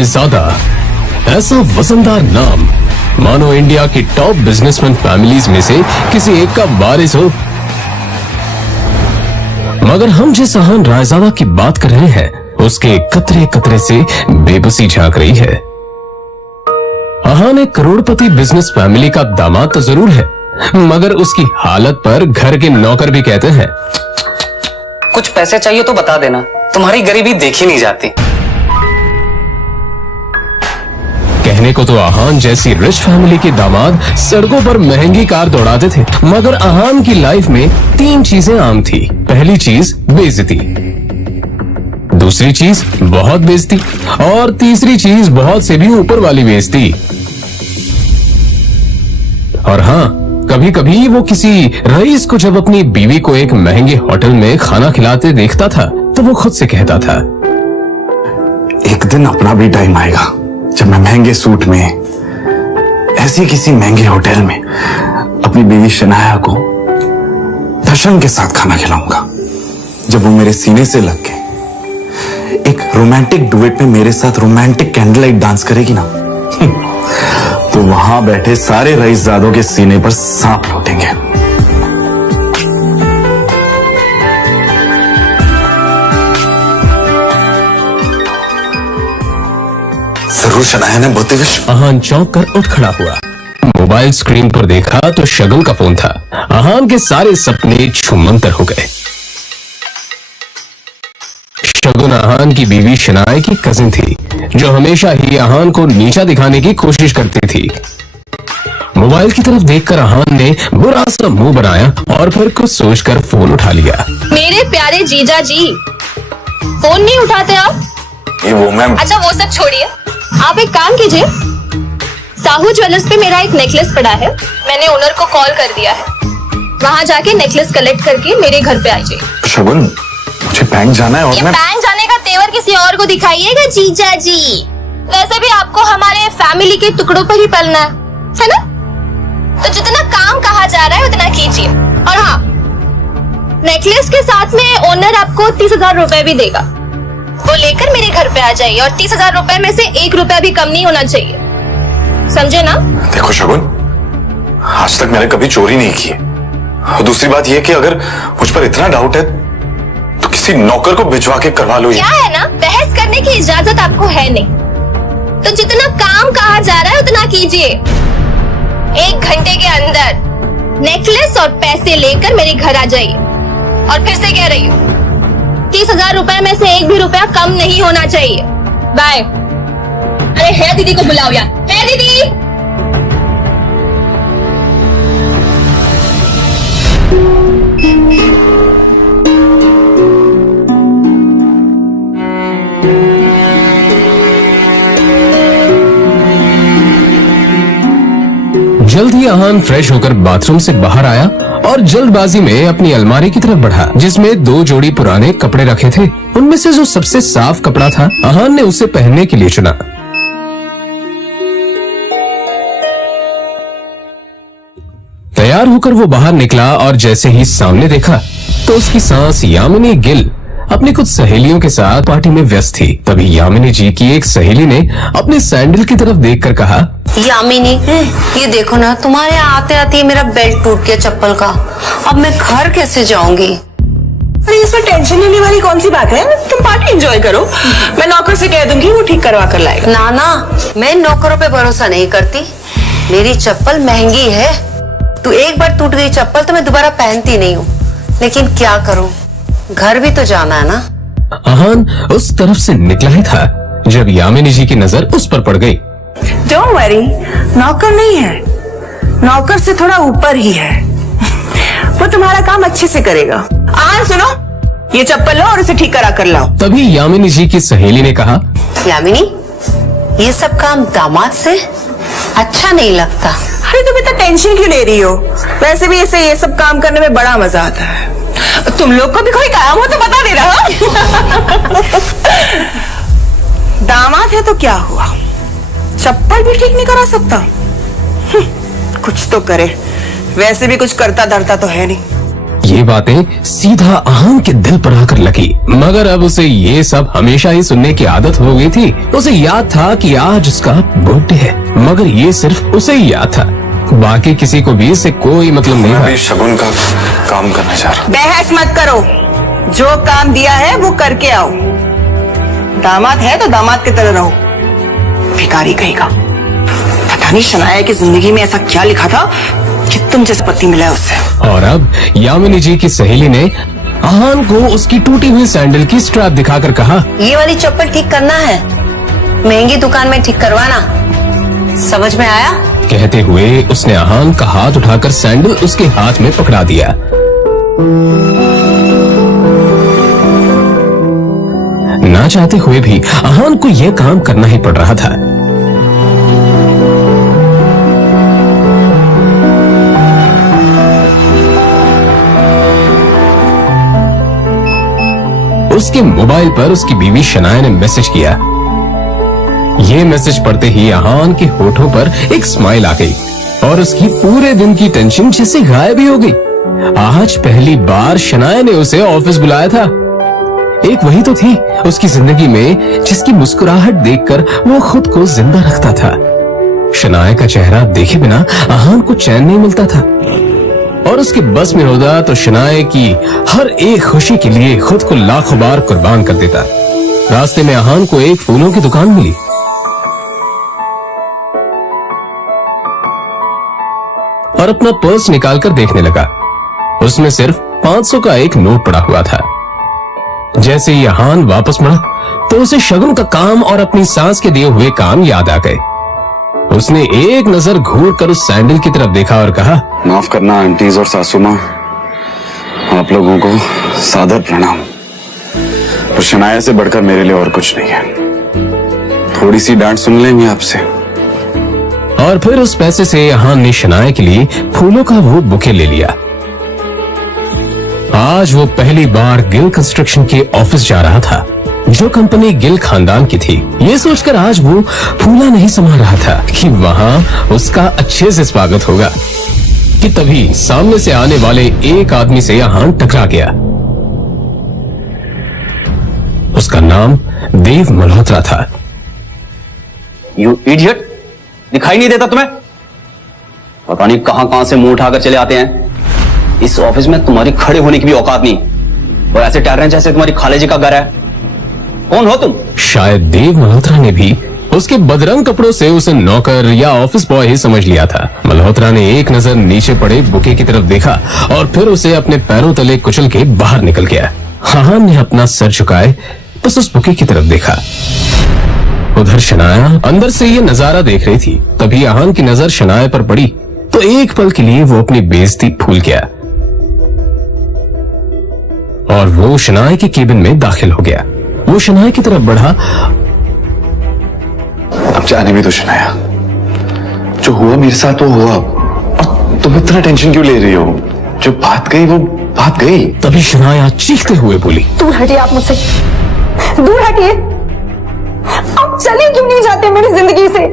रायजादा, ऐसा वजनदार नाम मानो इंडिया की टॉप बिजनेसमैन फैमिलीज में से किसी एक का वारिस हो। मगर हम जिस अहान रायजादा की बात कर रहे हैं उसके कतरे कतरे से बेबसी झांक रही है। अहान एक करोड़पति बिजनेस फैमिली का दामाद तो जरूर है, मगर उसकी हालत पर घर के नौकर भी कहते हैं, कुछ पैसे चाहिए तो बता देना, तुम्हारी गरीबी देखी नहीं जाती। कहने को तो अहान जैसी रिच फैमिली के दामाद सड़कों पर महंगी कार दौड़ाते थे, मगर अहान की लाइफ में 3 चीजें आम थी। पहली चीज बेइज्जती, दूसरी चीज बहुत बेइज्जती और तीसरी चीज बहुत से भी ऊपर वाली बेइज्जती। और हाँ, कभी कभी वो किसी रईस को जब अपनी बीवी को एक महंगे होटल में खाना खिलाते देखता था तो वो खुद से कहता था, एक दिन अपना भी टाइम आएगा जब मैं महंगे सूट में ऐसी किसी महंगे होटल में अपनी बीवी शनाया को दर्शन के साथ खाना खिलाऊंगा। जब वो मेरे सीने से लग के एक रोमांटिक डुएट में मेरे साथ रोमांटिक कैंडल लाइट डांस करेगी ना, तो वहां बैठे सारे रईसजादों के सीने पर सांप लौटेंगे। जरूर शनाया ने बहुत विश्व। अहान चौंक कर उठ खड़ा हुआ। मोबाइल स्क्रीन पर देखा तो शगुन का फोन था। अहान के सारे सपने छुमंतर हो गए। शगुन अहान की बीवी शनाया की कजिन थी, जो हमेशा ही अहान को नीचा दिखाने की कोशिश करती थी। मोबाइल की तरफ देखकर अहान ने बुरा सा मुंह बनाया और फिर कुछ सोचकर फोन उठा लिया। मेरे प्यारे जीजा जी, फोन नहीं उठाते आप? ये वो मैम। अच्छा वो सब छोड़िए, आप एक काम कीजिए, साहू ज्वेलर्स पे मेरा एक नेकलेस पड़ा है, मैंने ओनर को कॉल कर दिया है, वहाँ जाके नेकलेस कलेक्ट करके मेरे घर पे आ जाइए। शगुन, मुझे बैंक जाना है और ये मैं बैंक जाने का तेवर किसी और को दिखाइएगा जीजा जी। वैसे भी आपको हमारे फैमिली के टुकड़ों पर ही पलना है ना? तो जितना काम कहा जा रहा है उतना कीजिए। और हाँ, नेकलेस के साथ में ओनर आपको 30,000 रुपए भी देगा, वो लेकर मेरे घर पे आ जाइए और 30,000 रुपए में से 1 रुपया भी कम नहीं होना चाहिए, समझे ना? देखो शगुन, आज तक मैंने कभी चोरी नहीं की है। और दूसरी बात यह कि अगर मुझ पर इतना डाउट है तो किसी नौकर को भिजवा के करवा लो। क्या है ना, बहस करने की इजाजत आपको है नहीं, तो जितना काम कहा जा रहा है उतना कीजिए। 1 घंटे के अंदर नेकलेस और पैसे लेकर मेरे घर आ जाइए। और फिर से कह रही हूँ, 30,000 रुपए में से 1 भी रुपया कम नहीं होना चाहिए। बाय। अरे है दीदी को बुलाओ यार, है दीदी। जल्द ही अहान फ्रेश होकर बाथरूम से बाहर आया और जल्दबाजी में अपनी अलमारी की तरफ बढ़ा, जिसमें 2 जोड़ी पुराने कपड़े रखे थे। उनमें से जो सबसे साफ कपड़ा था, अहान ने उसे पहनने के लिए चुना। तैयार होकर वो बाहर निकला और जैसे ही सामने देखा तो उसकी सांस यामिनी गिल अपनी कुछ सहेलियों के साथ पार्टी में व्यस्त थी। तभी यामिनी जी की एक सहेली ने अपने सैंडल की तरफ देखकर कहा, यामिनी, ये देखो ना, तुम्हारे आते आते मेरा बेल्ट टूट गया चप्पल का। अब मैं घर कैसे जाऊंगी? अरे इसमें टेंशन लेने वाली कौन सी बात है? तुम पार्टी एंजॉय करो, मैं नौकर से कह दूंगी, वो ठीक करवा कर लाएगा। ना ना, मैं नौकरों पे भरोसा नहीं करती। मेरी चप्पल महंगी है, तो एक बार टूट गई चप्पल तो मैं दोबारा पहनती नहीं हूँ। लेकिन क्या करूँ, घर भी तो जाना है ना। अहान उस तरफ से निकला ही था जब यामिनी जी की नजर उस पर पड़ गई। डोंट वरी, नौकर नहीं है, नौकर से थोड़ा ऊपर ही है, वो तुम्हारा काम अच्छे से करेगा। सुनो, ये चप्पल लो और इसे ठीक करा कर लाओ। तभी यामिनी जी की सहेली ने कहा, यामिनी, ये सब काम दामाद से अच्छा नहीं लगता। अरे तुम इतना टेंशन क्यों ले रही हो? वैसे भी इसे ये सब काम करने में बड़ा मजा आता है। तुम लोग को भी कोई काम हो तो बता दे रहा। दामाद है तो क्या हुआ, चप्पल भी ठीक नहीं करा सकता? कुछ तो करे, वैसे भी कुछ करता धरता तो है नहीं। ये बातें सीधा अहान के दिल पर आकर लगी, मगर अब उसे ये सब हमेशा ही सुनने की आदत हो गई थी। उसे याद था कि आज उसका बर्थडे है, मगर ये सिर्फ उसे ही याद था, बाकी किसी को भी इससे कोई मतलब नहीं अभी था। शगुन का काम करना चाह रहा बहस मत करो, जो काम दिया है वो करके आओ। दामाद है तो दामाद की तरह रहो। भिखारी कहेगा, पता नहीं शनाया की जिंदगी में ऐसा क्या लिखा था कि तुम जैसे पति मिला है उससे। और अब यामिनी जी की सहेली ने अहान को उसकी टूटी हुई सैंडल की स्ट्रैप दिखाकर कहा, ये वाली चप्पल ठीक करना है, महंगी दुकान में ठीक करवाना, समझ में आया? कहते हुए उसने अहान का हाथ उठाकर सैंडल उसके हाथ में पकड़ा दिया। ना चाहते हुए भी अहान को यह काम करना ही पड़ रहा था। उसके मोबाइल पर उसकी बीवी शनाया ने मैसेज किया। ये मैसेज पढ़ते ही अहान के होठों पर एक स्माइल आ गई और उसकी पूरे दिन की टेंशन जैसे गायब ही हो गई। आज पहली बार शनाया ने उसे ऑफिस बुलाया था। एक वही तो थी उसकी जिंदगी में जिसकी मुस्कुराहट देखकर वो खुद को जिंदा रखता था। शनाया का चेहरा देखे बिना अहान को चैन नहीं मिलता था, और उसके बस में होता तो शनाया की हर एक खुशी के लिए खुद को लाखों बार कुर्बान कर देता। रास्ते में अहान को एक फूलों की दुकान मिली। और अपना पर्स निकालकर देखने लगा। उसमें सिर्फ 500 का एक नोट पड़ा हुआ था। जैसे ही अहान वापस मुड़ा तो उसे शगुन का काम और अपनी सास के दिए हुए काम याद आ गए। उसने एक नजर घूर कर उस सैंडल की तरफ देखा और कहा, माफ करना आंटीज और सासू माँ, आप लोगों को सादर प्रणाम। पर शनाया से बढ़कर मेरे लिए और कुछ नहीं है। थोड़ी सी डांट सुन लेंगे आपसे। और फिर उस पैसे से अहान ने शनाया के लिए फूलों का वो बुके ले लिया। आज वो पहली बार गिल कंस्ट्रक्शन के ऑफिस जा रहा था, जो कंपनी गिल खानदान की थी। ये सोचकर आज वो फूला नहीं समा रहा था कि वहां उसका अच्छे से स्वागत होगा, कि तभी सामने से आने वाले एक आदमी से अहान टकरा गया। उसका नाम देव मल्होत्रा था। यू इडियट, दिखाई नहीं देता तुम्हें? पता नहीं कहां से मुंह उठाकर चले आते हैं। इस ऑफिस में तुम्हारी खड़े होने की भी औकात नहीं, और ऐसे टहर रहे हैं जैसे तुम्हारी खाले जी का घर है। कौन हो तुम? शायद देव मल्होत्रा ने भी उसके बदरंग कपड़ों से उसे नौकर या ऑफिस बॉय ही समझ लिया था। मल्होत्रा ने एक नजर नीचे पड़े बुके की तरफ देखा और फिर उसे अपने पैरों तले कुचल के बाहर निकल गया। अहान ने अपना सर झुकाए बस उस बुके की तरफ देखा। उधर शनाया अंदर से ये नजारा देख रही थी। तभी अहान की नजर शनाया पर पड़ी तो एक पल के लिए वो अपनी बेइज्जती भूल गया और वो शनाया के केबिन में दाखिल हो गया। वो शनाया की तरफ बढ़ा। अब जाने भी तो शनाया, जो हुआ मेरे साथ वो हुआ, और तुम इतना टेंशन क्यों ले रही हो? जो बात गई वो बात गई। तभी शनाया चीखते हुए बोली, दूर हटिए आप मुझसे, दूर हटिए। आप चले क्यों नहीं जाते मेरी जिंदगी से?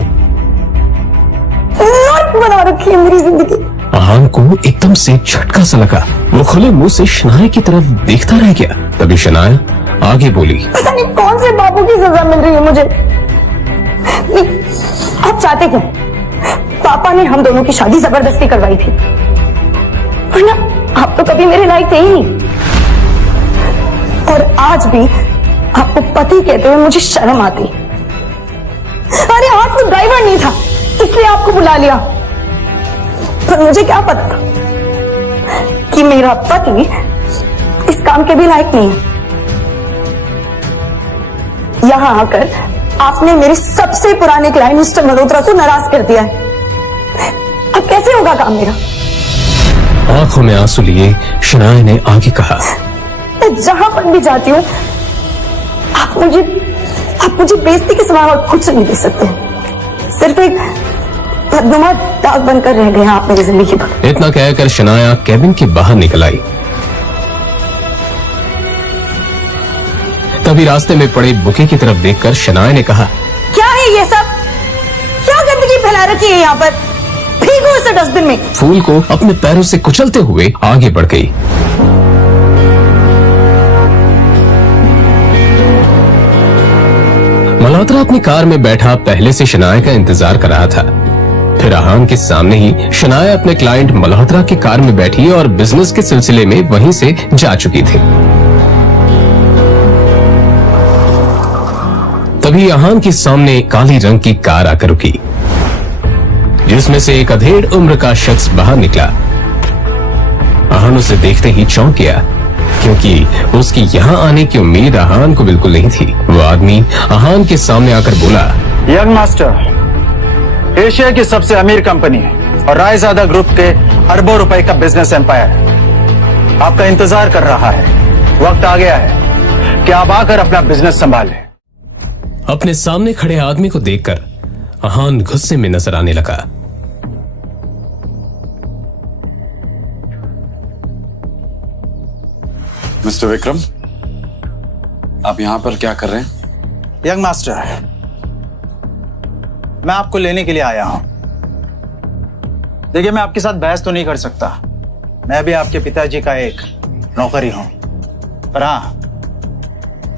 नर्क बना रखी है मेरी जिंदगी। अहान को एकदम से झटका सा लगा। वो खुले मुंह से शनाया की तरफ देखता रह गया। तभी शनाया आगे बोली, पता नहीं कौन से बाबू की सजा मिल रही है मुझे। आप चाहते क्या? पापा ने हम दोनों की शादी जबरदस्ती करवाई थी, वरना आप तो कभी मेरे लायक थे ही नहीं। और आज भी आपको पति कहते हुए मुझे शर्म आती। अरे आप तो ड्राइवर नहीं था, इसलिए आपको बुला लिया, पर मुझे क्या पता था कि मेरा पति इस काम के भी लायक नहीं है। यहां आकर आपने मेरे सबसे पुराने क्लाइंट मिस्टर मल्होत्रा को नाराज कर दिया है। अब कैसे होगा काम मेरा? आंखों में आंसू लिए शनाया ने आगे कहा, मैं जहां पर भी जाती हूँ आप मुझे बेइज्जती के सिवा और कुछ नहीं दे सकते। सिर्फ एक बदनुमा दाग बनकर रह गए हैं आप मेरी जिंदगी पर। इतना कहकर शनाया केबिन के बाहर निकल आई। तभी रास्ते में पड़े बुके की तरफ देखकर शनाया ने कहा, क्या है ये सब? क्या गंदगी फैला रखी है यहाँ पर? फेंको इसे डस्टबिन में। फूल को अपने पैरों से कुचलते हुए आगे बढ़ गई। मल्होत्रा अपनी कार में बैठा पहले से शनाया का इंतजार कर रहा था। फिर आहान के सामने ही शनाया अपने क्लाइंट मल्होत्रा की कार में बैठी और बिजनेस के सिलसिले में वहीं से जा चुकी थी। तभी आहान के सामने काली रंग की कार आकर रुकी, जिसमें से एक अधेड़ उम्र का शख्स बाहर निकला। आहान उसे देखते ही चौंक गया, क्योंकि उसकी यहाँ आने की उम्मीद आहान को बिल्कुल नहीं थी। वो आदमी आहान के सामने आकर बोला, यंग मास्टर, एशिया की सबसे अमीर कंपनी और रायजादा ग्रुप के अरबों रुपए का बिजनेस एम्पायर आपका इंतजार कर रहा है। वक्त आ गया है कि आप आकर अपना बिजनेस संभालें। अपने सामने खड़े आदमी को देखकर आहान गुस्से में नजर आने लगा। मिस्टर विक्रम, आप यहां पर क्या कर रहे हैं? यंग मास्टर, मैं आपको लेने के लिए आया हूं। देखिए, मैं आपके साथ बहस तो नहीं कर सकता। मैं भी आपके पिताजी का एक नौकर ही हूं। पर हाँ,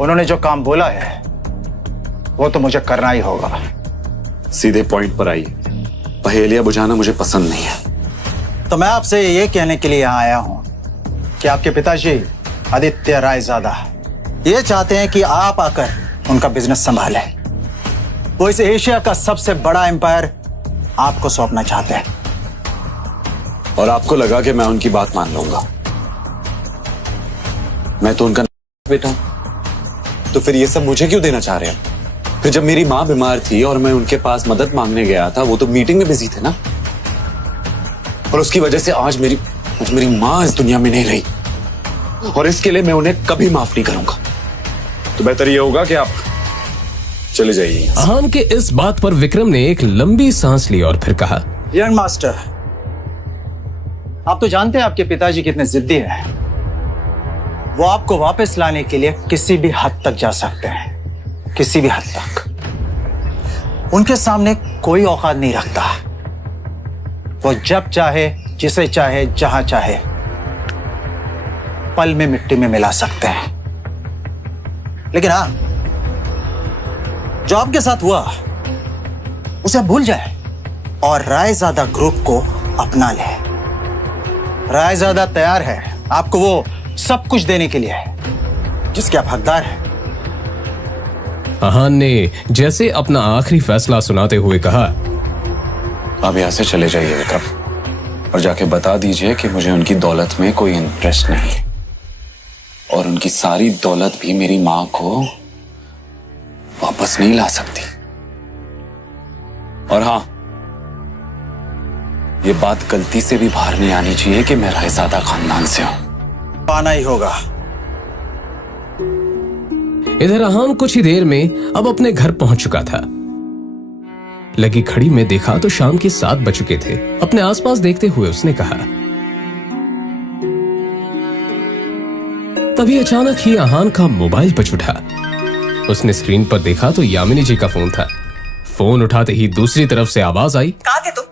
उन्होंने जो काम बोला है वो तो मुझे करना ही होगा। सीधे पॉइंट पर आइए। पहेलियां बुझाना मुझे पसंद नहीं है। तो मैं आपसे ये कहने के लिए यहाँ आया हूं कि आपके पिताजी आदित्य रायजादा ये चाहते हैं कि आप आकर उनका बिजनेस संभालें। वो इस एशिया का सबसे बड़ा एम्पायर आपको सौंपना चाहते हैं। और आपको लगा कि मैं उनकी बात मान लूंगा? मैं तो उनका बेटा हूं। तो फिर ये सब मुझे क्यों देना चाह रहे हैं? फिर जब मेरी माँ बीमार थी और मैं उनके पास मदद मांगने गया था, वो तो मीटिंग में बिजी थे ना। और उसकी वजह से आज मेरी माँ इस दुनिया में नहीं रही, और इसके लिए मैं उन्हें कभी माफ नहीं करूंगा। तो बेहतर ये होगा कि आप चले जाइए। आहान के इस बात पर विक्रम ने एक लंबी सांस ली और फिर कहा, यंग मास्टर, आप तो जानते हैं आपके पिताजी कितने जिद्दी हैं। वो आपको वापस लाने के लिए किसी भी हद तक जा सकते हैं, किसी भी हद तक। उनके सामने कोई औकात नहीं रखता। वो जब चाहे, जिसे चाहे, जहां चाहे पल में मिट्टी में मिला सकते हैं। लेकिन हाँ, जो आपके साथ हुआ उसे भूल जाए और रायजादा ग्रुप को अपना ले। रायजादा तैयार है आपको वो सब कुछ देने के लिए जिसके आप हकदार हैं। आहान ने जैसे अपना आखिरी फैसला सुनाते हुए कहा, आप यहां से चले जाइए विक्रम, और जाके बता दीजिए कि मुझे उनकी दौलत में कोई इंटरेस्ट नहीं, और उनकी सारी दौलत भी मेरी मां को वापस नहीं ला सकती। और हां, ये बात गलती से भी बाहर नहीं आनी चाहिए कि मैं रायजादा खानदान से हूं। आना ही होगा। इधर आहान कुछ ही देर में अब अपने घर पहुंच चुका था। लगी घड़ी में देखा तो शाम के 7 बज चुके थे। अपने आसपास देखते हुए उसने कहा, तभी अचानक ही आहान का मोबाइल बज उठा। उसने स्क्रीन पर देखा तो यामिनी जी का फोन था। फोन उठाते ही दूसरी तरफ से आवाज आई, कहाँ थे तुम?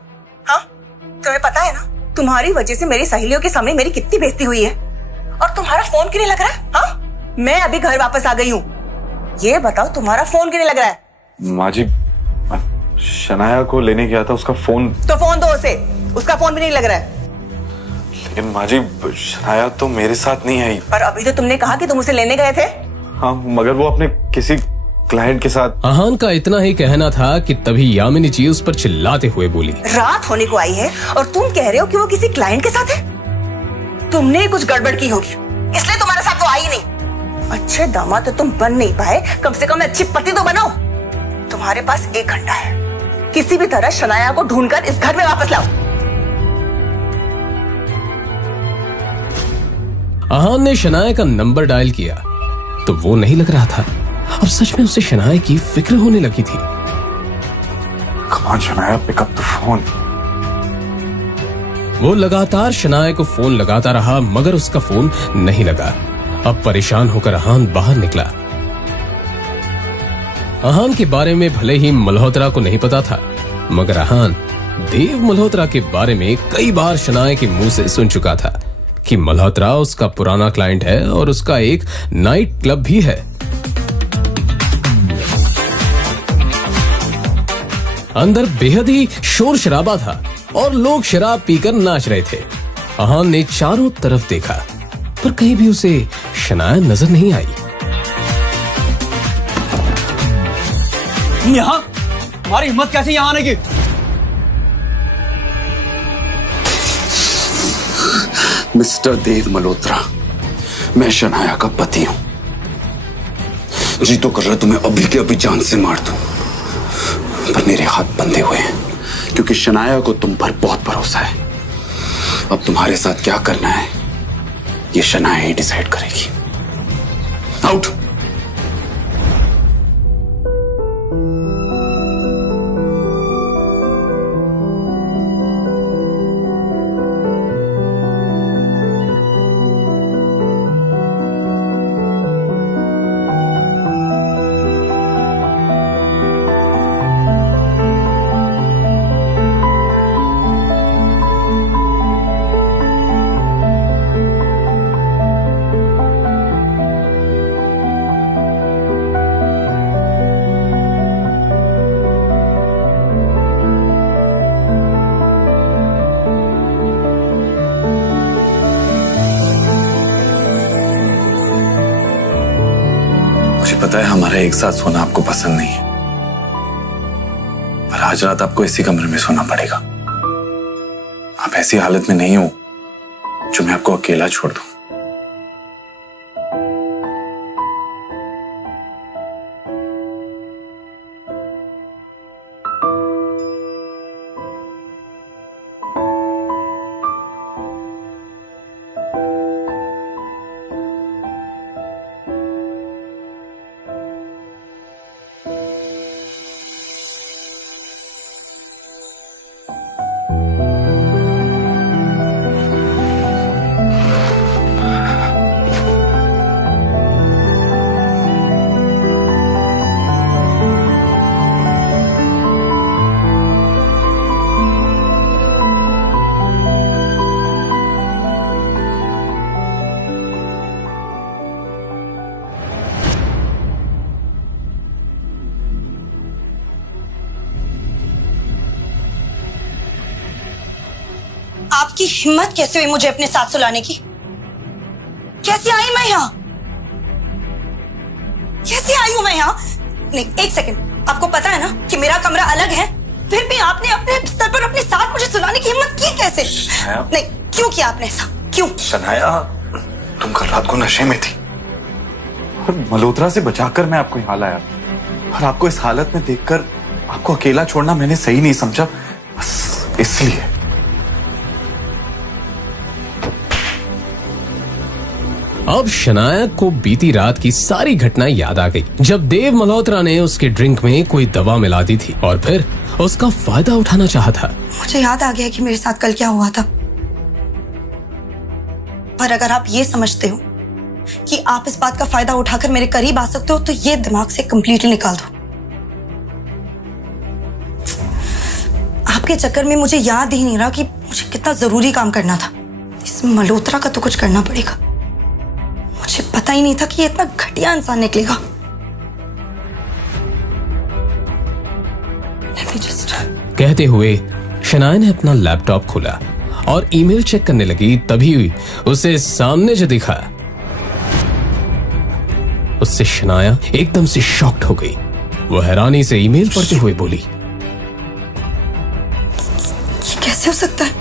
हाँ, तुम्हें पता है ना, तुम्हारी वजह से मेरी सहेलियों के सामने मेरी कितनी बेइज्जती हुई है। और तुम्हारा फोन क्यों नहीं लग रहा है? हाँ, मैं अभी घर वापस आ गई हूँ। ये बताओ, तुम्हारा फोन क्यों नहीं लग रहा है? माँ जी, शनाया को लेने गया था, उसका फोन। तो फोन दो उसे, उसका फोन भी नहीं लग रहा है। लेकिन माँ जी, शनाया तो मेरे साथ नहीं आई। पर अभी तो तुमने कहा कि तुम उसे लेने गए थे। हाँ, मगर वो अपने किसी क्लाइंट के साथ। आहान का इतना ही कहना था कि तभी यामिनी जी उस पर चिल्लाते हुए बोली, रात होने को आई है और तुम कह रहे हो कि वो किसी क्लाइंट के साथ है। तुमने कुछ गड़बड़ की होगी, इसलिए तुम्हारे साथ वो आई नहीं। अच्छे दामाद तो तुम बन नहीं पाए, कम से कम अच्छी पति तो बनो। तुम्हारे पास 1 घंटा है, किसी भी तरह शनाया को ढूंढकर इस घर में वापस लाओ। आहान ने शनाया का नंबर डायल किया तो वो नहीं लग रहा था। अब सच में उसे शनाया की फिक्र होने लगी थी। Come on, Shanaya, pick up the phone। वो लगातार शनाया को फोन लगाता रहा मगर उसका फोन नहीं लगा। अब परेशान होकर आहान बाहर निकला। आहान के बारे में भले ही मल्होत्रा को नहीं पता था, मगर आहान देव मल्होत्रा के बारे में कई बार शनाया के मुंह से सुन चुका था कि मल्होत्रा उसका पुराना क्लाइंट है और उसका एक नाइट क्लब भी है। अंदर बेहद ही शोर शराबा था और लोग शराब पीकर नाच रहे थे। अहान ने चारों तरफ देखा पर कहीं भी उसे शनाया नजर नहीं आई। यहाँ हमारी हिम्मत कैसे यहाँ आने की? मिस्टर देव मल्होत्रा, मैं शनाया का पति हूं। जी तो कर रहा तुम्हें अभी के अभी जान से मार दूं, पर मेरे हाथ बंधे हुए हैं क्योंकि शनाया को तुम पर बहुत भरोसा है। अब तुम्हारे साथ क्या करना है ये शनाया ही डिसाइड करेगी। आउट। पता है हमारा एक साथ सोना आपको पसंद नहीं है, पर आज रात आपको इसी कमरे में सोना पड़ेगा। आप ऐसी हालत में नहीं हो जो मैं आपको अकेला छोड़ दूं। आपकी हिम्मत कैसे हुई मुझे अपने साथ सुलाने की? कैसे आई मैं यहाँ? कैसे आई हूं मैं यहाँ? नहीं, एक सेकंड। आपको पता है ना कि मेरा कमरा अलग है, फिर भी आपने अपने बिस्तर पर अपने साथ मुझे सुलाने की हिम्मत की कैसे? नहीं, क्यों किया आपने ऐसा? क्यों? शनाया, तुम कल रात को नशे में थी और मल्होत्रा से बचाकर मैं आपको यहाँ लाया, और आपको इस हालत में देखकर आपको अकेला छोड़ना मैंने सही नहीं समझा, बस इसलिए। अब शनाया को बीती रात की सारी घटनाएं याद आ गई, जब देव मल्होत्रा ने उसके ड्रिंक में कोई दवा मिला दी थी और फिर उसका फायदा उठाना चाहा था। मुझे याद आ गया कि मेरे साथ कल क्या हुआ था। पर अगर आप ये समझते हो कि आप इस बात का फायदा उठाकर मेरे करीब आ सकते हो तो ये दिमाग से कंप्लीटली निकाल दो। आपके चक्कर में मुझे याद ही नहीं रहा कि मुझे कितना जरूरी काम करना था। इस मल्होत्रा का तो कुछ करना पड़ेगा। मुझे पता ही नहीं था कि ये इतना घटिया इंसान निकलेगा। कहते हुए शनाया ने अपना लैपटॉप खोला और ईमेल चेक करने लगी, तभी उसे सामने जो दिखा उससे शनाया एकदम से शॉक्ड हो गई। वो हैरानी से ईमेल पढ़ते हुए बोली, ये कैसे हो सकता है?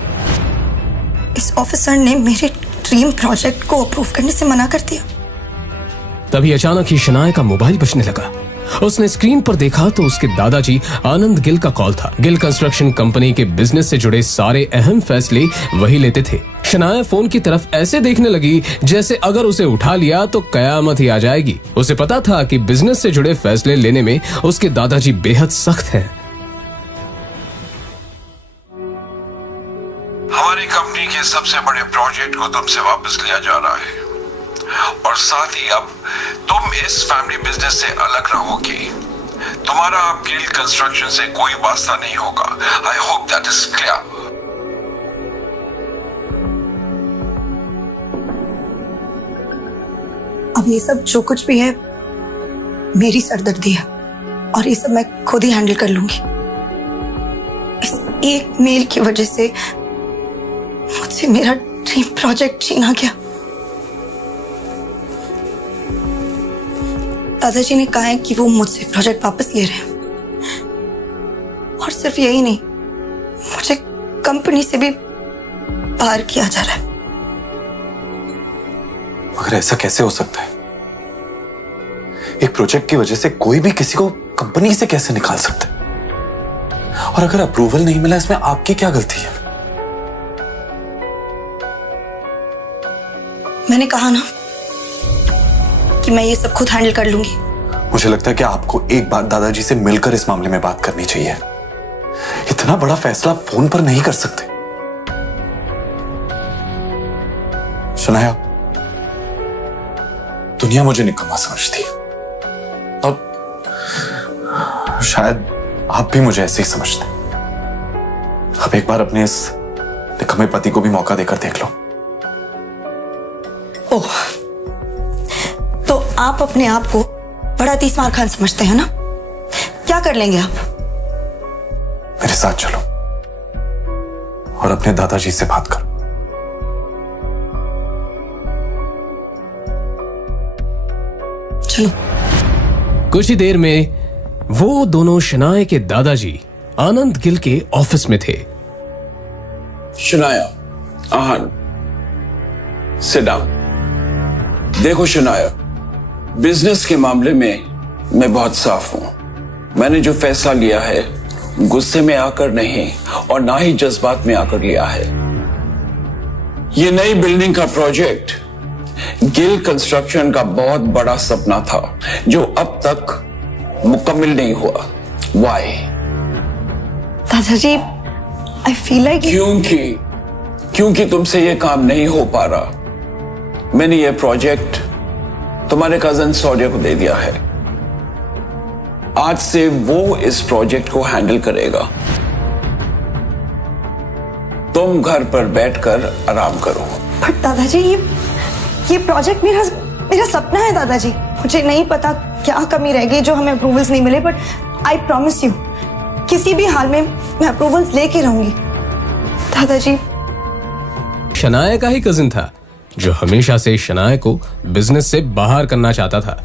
इस ऑफिसर ने मेरे ड्रीम प्रोजेक्ट को अप्रूव करने से मना कर दिया। तभी अचानक ही शनाया का मोबाइल बजने लगा। उसने स्क्रीन पर देखा तो उसके दादाजी आनंद गिल का कॉल था। गिल कंस्ट्रक्शन कंपनी के बिजनेस से जुड़े सारे अहम फैसले वही लेते थे। शनाया फोन की तरफ ऐसे देखने लगी जैसे अगर उसे उठा लिया तो कयामत ही आ जाएगी। उसे पता था कि बिजनेस से जुड़े फैसले लेने में उसके दादाजी बेहद सख्त हैं। हमारी कंपनी के सबसे बड़े प्रोजेक्ट को तुमसे वापस लिया जा रहा है और साथ ही अब तुम इस फैमिली बिजनेस से अलग रहोगी। तुम्हारा अब गिल कंस्ट्रक्शन से कोई वास्ता नहीं होगा। I hope that is clear. अब ये सब जो कुछ भी है मेरी सरदर्दी है और ये सब मैं खुद ही हैंडल कर लूंगी। इस एक मेल की वजह से मुझसे मेरा ड्रीम प्रोजेक्ट छीना गया। दादाजी ने कहा है कि वो मुझसे प्रोजेक्ट वापस ले रहे हैं और सिर्फ यही नहीं, मुझे कंपनी से भी बाहर किया जा रहा है। मगर ऐसा कैसे हो सकता है? एक प्रोजेक्ट की वजह से कोई भी किसी को कंपनी से कैसे निकाल सकता है? और अगर अप्रूवल नहीं मिला, इसमें आपकी क्या गलती है? मैंने कहा ना कि मैं ये सब खुद हैंडल कर लूंगी। मुझे लगता है कि आपको एक बार दादाजी से मिलकर इस मामले में बात करनी चाहिए। इतना बड़ा फैसला फोन पर नहीं कर सकते। शनाया, दुनिया मुझे निकम्मा समझती है और शायद आप भी मुझे ऐसे ही समझते हैं। अब एक बार अपने इस निकम्मे पति को भी मौका देकर देख लो। ओह, तो आप अपने आप को बड़ा तीसमार खान समझते हैं ना? क्या कर लेंगे आप? मेरे साथ चलो और अपने दादाजी से बात करो। चलो। कुछ ही देर में वो दोनों शनाया के दादाजी आनंद गिल के ऑफिस में थे। Shanaya, Aahan, sit down. देखो शनाया, बिजनेस के मामले में मैं बहुत साफ हूं। मैंने जो फैसला लिया है गुस्से में आकर नहीं और ना ही जज्बात में आकर लिया है। ये नई बिल्डिंग का प्रोजेक्ट गिल कंस्ट्रक्शन का बहुत बड़ा सपना था जो अब तक मुकम्मल नहीं हुआ। वाई? दादाजी, आई फील लाइक क्योंकि तुमसे ये काम नहीं हो पा रहा। मैंने ये प्रोजेक्ट तुम्हारे कजन सौर्य को दे दिया है। आज से वो इस प्रोजेक्ट को हैंडल करेगा। तुम घर पर बैठकर आराम करो। बट दादाजी, ये प्रोजेक्ट मेरा सपना है दादाजी। मुझे नहीं पता क्या कमी रह गई जो हमें अप्रूवल्स नहीं मिले, बट आई प्रॉमिस यू किसी भी हाल में मैं अप्रूवल्स लेके रहूंगी। दादाजी, शनाया का ही कजिन था जो हमेशा से शनाया को बिजनेस से बाहर करना चाहता था।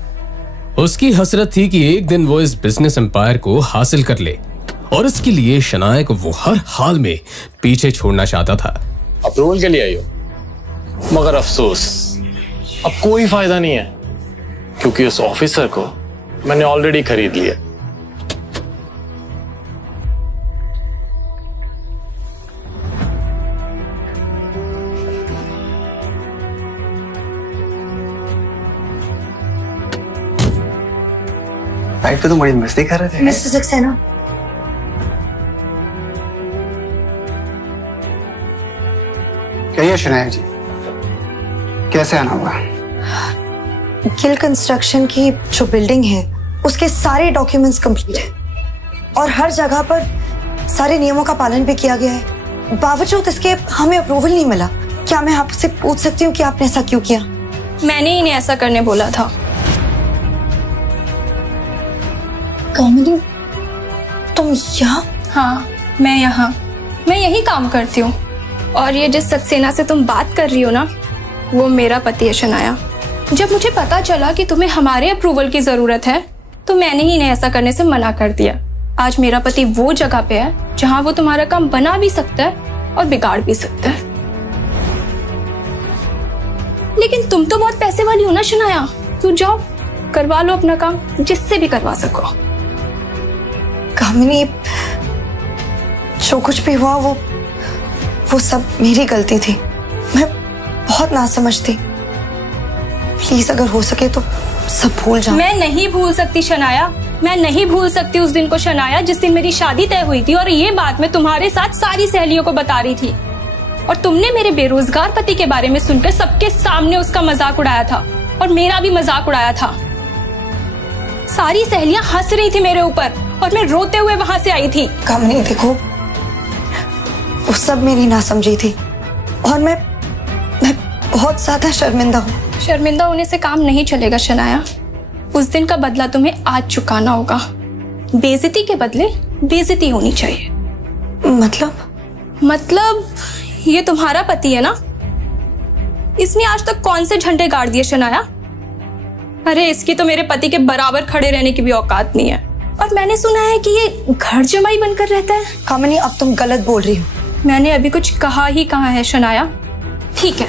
उसकी हसरत थी कि एक दिन वो इस बिजनेस एम्पायर को हासिल कर ले और इसके लिए शनाया को वो हर हाल में पीछे छोड़ना चाहता था। अप्रूवल के लिए आई हो, मगर अफसोस अब कोई फायदा नहीं है क्योंकि उस ऑफिसर को मैंने ऑलरेडी खरीद लिया। लाइफ पे तो बड़ी मस्ती कर रहे थे। मिस्टर सक्सेना, कहिए शनाया जी, कैसे आना हुआ? गिल कंस्ट्रक्शन की जो बिल्डिंग है उसके सारे डॉक्यूमेंट्स कंप्लीट है और हर जगह पर सारे नियमों का पालन भी किया गया है। बावजूद इसके हमें अप्रूवल नहीं मिला। क्या मैं आपसे पूछ सकती हूँ कि आपने ऐसा क्यों किया? मैंने इन्हें ऐसा करने बोला था। कामिनी, तुम यहाँ? हाँ, मैं यहाँ, मैं यही काम करती हूँ। और ये जिस सक्सेना से तुम बात कर रही हो ना, वो मेरा पति है शनाया। जब मुझे पता चला कि तुम्हें हमारे अप्रूवल की जरूरत है तो मैंने ही इन्हें ऐसा करने से मना कर दिया। आज मेरा पति वो जगह पे है जहाँ वो तुम्हारा काम बना भी सकता है और बिगाड़ भी सकता है। लेकिन तुम तो बहुत पैसे वाली हो ना शनाया, तू जाओ करवा लो अपना काम, जिससे भी करवा सको। कामिनी, जो कुछ भी हुआ वो सब मेरी गलती थी। मैं बहुत नासमझ थी। प्लीज अगर हो सके तो सब भूल जाओ। मैं नहीं भूल सकती शनाया, मैं नहीं भूल सकती उस दिन को शनाया जिस दिन मेरी शादी तय हुई थी और ये बात मैं तुम्हारे साथ सारी सहेलियों को बता रही थी और तुमने मेरे बेरोजगार पति के बारे में सुनकर सबके सामने उसका मजाक उड़ाया था और मेरा भी मजाक उड़ाया था। सारी सहेलियां हंस रही थी मेरे ऊपर और मैं रोते हुए वहां से आई थी। कामनी देखो, वो सब मेरी नासमझी थी और मैं बहुत ज्यादा शर्मिंदा हूँ। शर्मिंदा होने से काम नहीं चलेगा शनाया। उस दिन का बदला तुम्हें आज चुकाना होगा। बेइज्जती के बदले बेइज्जती होनी चाहिए। मतलब ये तुम्हारा पति है ना? इसने आज तक कौन से झंडे गाड़ दिए शनाया? अरे इसकी तो मेरे पति के बराबर खड़े रहने की भी औकात नहीं है। और मैंने सुना है कि ये घर जमाई बनकर रहता है। कामनी अब तुम गलत बोल रही हो। मैंने अभी कुछ कहा ही कहा है शनाया। ठीक है,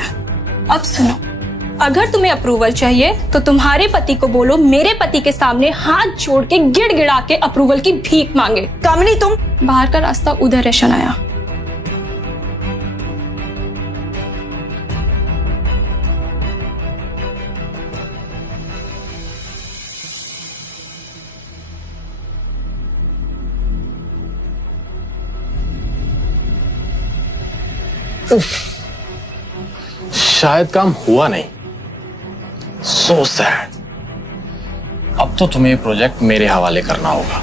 अब सुनो, अगर तुम्हें अप्रूवल चाहिए तो तुम्हारे पति को बोलो मेरे पति के सामने हाथ जोड़ के गिड़गिड़ा के अप्रूवल की भीख मांगे। कामनी तुम, बाहर का रास्ता उधर है शनाया। शायद काम हुआ नहीं। So sad. अब तो तुम्हें प्रोजेक्ट मेरे हवाले करना होगा।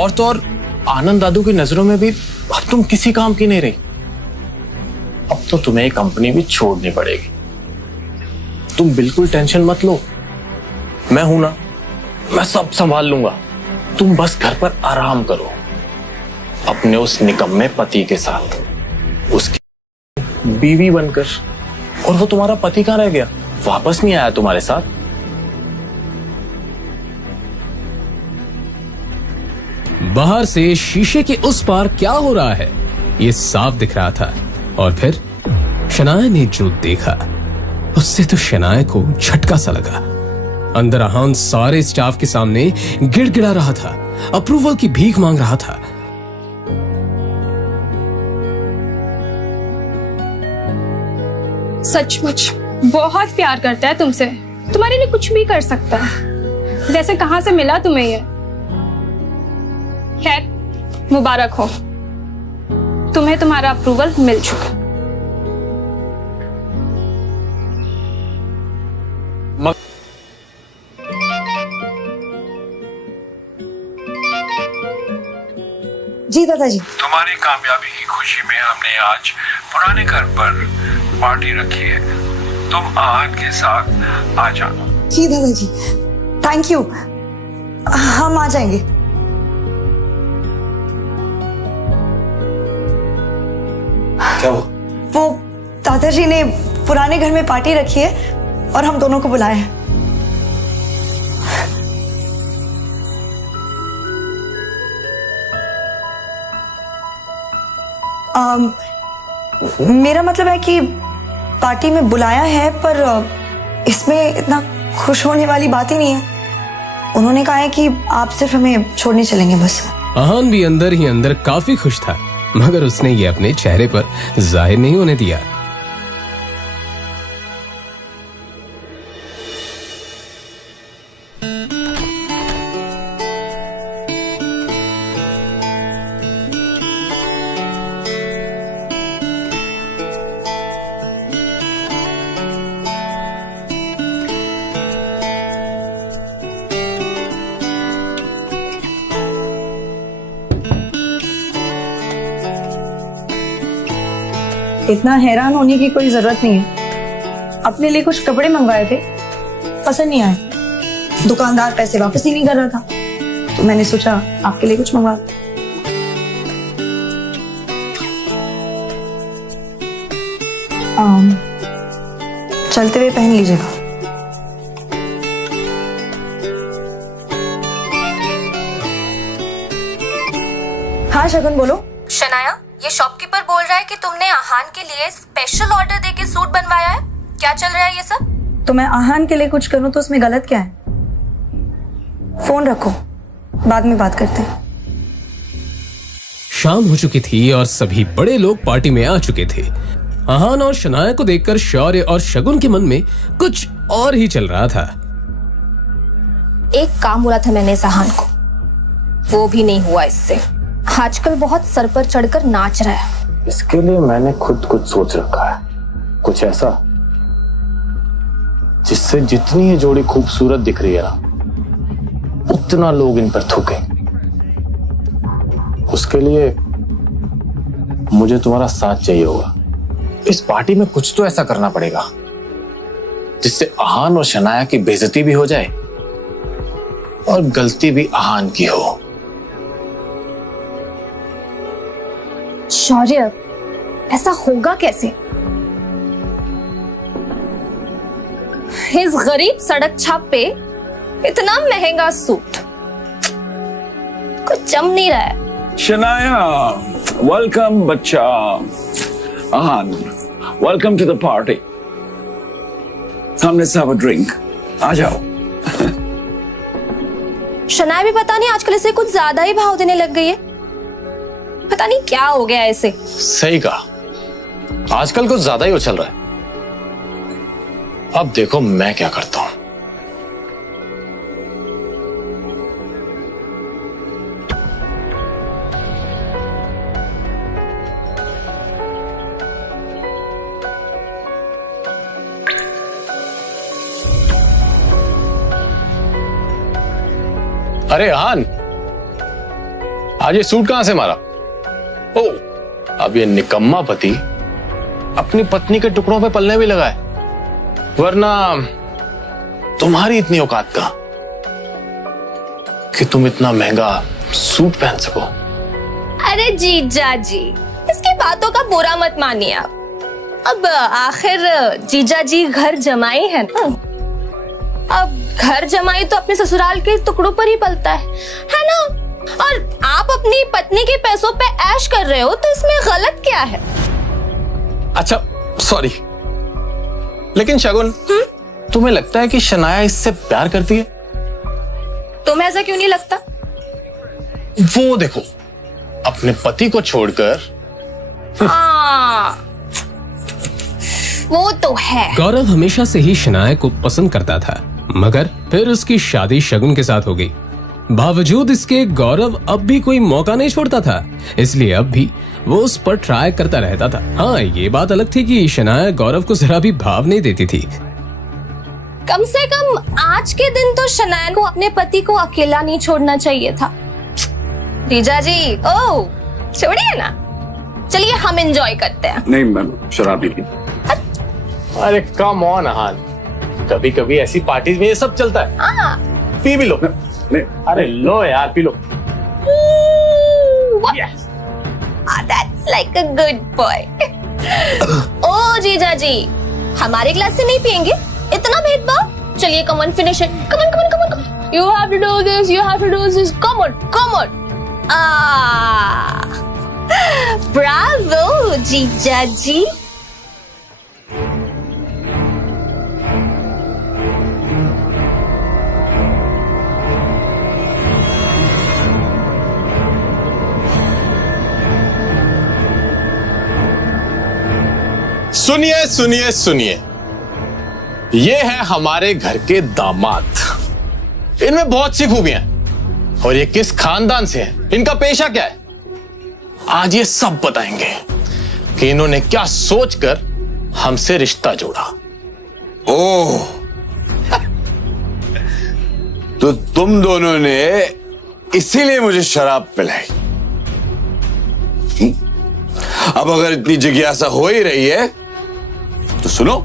और तो और आनंद दादू की नजरों में भी अब तुम किसी काम की नहीं रही। अब तो तुम्हें कंपनी भी छोड़नी पड़ेगी। तुम बिल्कुल टेंशन मत लो, मैं हूं ना, मैं सब संभाल लूंगा। तुम बस घर पर आराम करो अपने उस निकम्मे पति के साथ, उसकी बीवी बनकर। और वो तुम्हारा पति कहां रह गया? वापस नहीं आया तुम्हारे साथ? बाहर से शीशे के उस पार क्या हो रहा है ये साफ दिख रहा था। और फिर शनाया ने जो देखा उससे तो शनाया को झटका सा लगा। अंदर आहान सारे स्टाफ के सामने गिड़गिड़ा रहा था, अप्रूवल की भीख मांग रहा था। सचमुच बहुत प्यार करता है तुमसे, तुम्हारे लिए कुछ भी कर सकता है। वैसे कहां से मिला तुम्हें ये? खैर मुबारक हो, तुम्हें तुम्हारा अप्रूवल मिल चुका। जी दादाजी। तुम्हारी कामयाबी की खुशी में हमने आज पुराने घर पर पार्टी रखी है। तुम आहान के साथ आ जाना। जी दादाजी, थैंक यू, हम आ जाएंगे। क्या हुआ? वो दादाजी ने पुराने घर में पार्टी रखी है और हम दोनों को बुलाया है। मेरा मतलब है कि पार्टी में बुलाया है, पर इसमें इतना खुश होने वाली बात ही नहीं है। उन्होंने कहा है कि आप सिर्फ हमें छोड़ने चलेंगे बस। आहान भी अंदर ही अंदर काफी खुश था, मगर उसने ये अपने चेहरे पर जाहिर नहीं होने दिया। इतना हैरान होने की कोई जरूरत नहीं है। अपने लिए कुछ कपड़े मंगवाए थे, पसंद नहीं आए। दुकानदार पैसे वापस ही नहीं कर रहा था, तो मैंने सोचा आपके लिए कुछ मंगवा। चलते हुए पहन लीजिएगा। हाँ शगुन बोलो। शनाया, ये शॉपकीपर बोल रहा है कि तुमने आहान के लिए स्पेशल ऑर्डर देके सूट बनवाया है। क्या चल रहा है ये सब? तो मैं आहान के लिए कुछ करूं तो उसमें गलत क्या है? फोन रखो, बाद में बात करते हैं। शाम हो चुकी थी और सभी बड़े लोग पार्टी में आ चुके थे। आहान और शनाया को देखकर शौर्य और शगुन के मन में कुछ और ही चल रहा था। एक काम बोला था मैंने इस आहान को, वो भी नहीं हुआ इससे। आजकल बहुत सर पर चढ़कर नाच रहा है। इसके लिए मैंने खुद कुछ सोच रखा है, कुछ ऐसा जिससे जितनी ये जोड़ी खूबसूरत दिख रही है ना, इतना लोग इन पर थूके, उसके लिए मुझे तुम्हारा साथ चाहिए होगा। इस पार्टी में कुछ तो ऐसा करना पड़ेगा जिससे आहान और शनाया की बेइज्जती भी हो जाए और गलती भी आहान की हो। शौर्य, ऐसा होगा कैसे? इस गरीब सड़क छाप पे इतना महंगा सूट कुछ जम नहीं रहा है। शनाया, वेलकम बच्चा। Aahan, welcome to the party. Come let's have a drink. आ जाओ। शनाया भी पता नहीं आजकल इसे कुछ ज्यादा ही भाव देने लग गई है। पता नहीं क्या हो गया इसे। सही कहा, आजकल कुछ ज्यादा ही उछल रहा है। अब देखो मैं क्या करता हूं। अरे आहान, आज ये सूट कहां से मारा? ओ, अब ये निकम्मा पति अपनी पत्नी के टुकड़ों पे पलने भी लगा है, वरना तुम्हारी इतनी औकात कहां कि तुम इतना महंगा सूट पहन सको। अरे जीजा जी, इसकी बातों का बुरा मत मानिए आप। अब आखिर जीजा जी घर जमाई है ना। अब घर जमाई तो अपने ससुराल के टुकड़ों पर ही पलता है ना? और आप अपनी पत्नी के पैसों पे ऐश कर रहे हो तो इसमें गलत क्या है? अच्छा सॉरी, लेकिन शगुन, तुम्हें लगता है कि शनाया इससे प्यार करती है? तुम्हें ऐसा क्यों नहीं लगता? वो देखो, अपने पति को छोड़कर। वो तो है। गौरव हमेशा से ही शनाया को पसंद करता था, मगर फिर उसकी शादी शगुन के साथ हो गई। बावजूद इसके गौरव अब भी कोई मौका नहीं छोड़ता था, इसलिए अब भी वो उस पर ट्राई करता रहता था। हाँ, ये बात अलग थी कि शनाया गौरव को जरा भी भाव नहीं देती थी। कम से कम आज के दिन तो शनाया को अपने पति को अकेला नहीं छोड़ना चाहिए था। जीजा जी, ओ छोड़िए ना, चलिए हम एंजॉय करते हैं। नहीं मैम, शराब नहीं। अरे कम ऑन आहान, कभी कभी ऐसी पार्टीज में ये सब चलता है। पी भी लो। नहीं। अरे लो यार, P low. That's like a good boy. ओ जीजा जी, हमारे ग्लास से नहीं पियेंगे? इतना भेदभाव? चलिए come on, finish it. Come on. You have to do this. Come on. Bravo, जीजा जी. सुनिए, ये है हमारे घर के दामाद। इनमें बहुत सी खूबियां हैं और ये किस खानदान से हैं, इनका पेशा क्या है, आज ये सब बताएंगे कि इन्होंने क्या सोचकर हमसे रिश्ता जोड़ा। ओह, तो तुम दोनों ने इसीलिए मुझे शराब पिलाई। अब अगर इतनी जिज्ञासा हो ही रही है तो सुनो।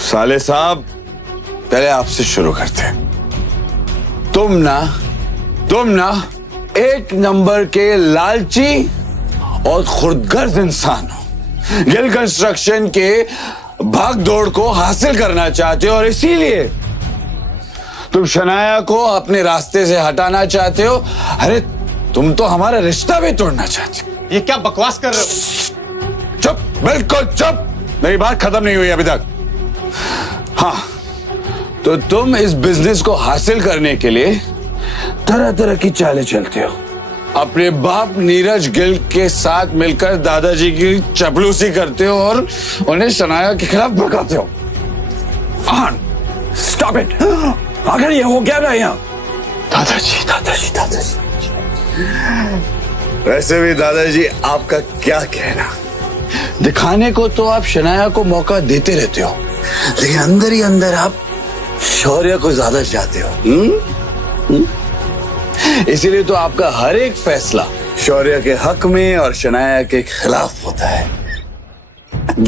साले साहब, पहले आपसे शुरू करते हैं। तुम ना एक नंबर के लालची और खुदगर्ज इंसान हो। गिल कंस्ट्रक्शन के भाग दौड़ को हासिल करना चाहते हो और इसीलिए तुम शनाया को अपने रास्ते से हटाना चाहते हो। अरे तुम तो हमारा रिश्ता भी तोड़ना चाहते हो। ये क्या बकवास कर रहे हो? चुप, बिल्कुल चुप, मेरी बात खत्म नहीं हुई अभी तक। हाँ, तो तुम इस बिजनेस को हासिल करने के लिए तरह तरह की चालें चलते हो। अपने बाप नीरज गिल के साथ मिलकर दादाजी की चपलूसी करते हो और उन्हें शनाया के खिलाफ भड़काते हो। Stop it. आखिर ये हो क्या रहा है यहाँ? दादाजी। वैसे भी दादाजी, आपका क्या कहना? दिखाने को तो आप शनाया को मौका देते रहते हो, लेकिन अंदर ही अंदर आप शौर्य को ज्यादा चाहते हो। इसीलिए तो आपका हर एक फैसला शौर्य के हक में और शनाया के खिलाफ होता है।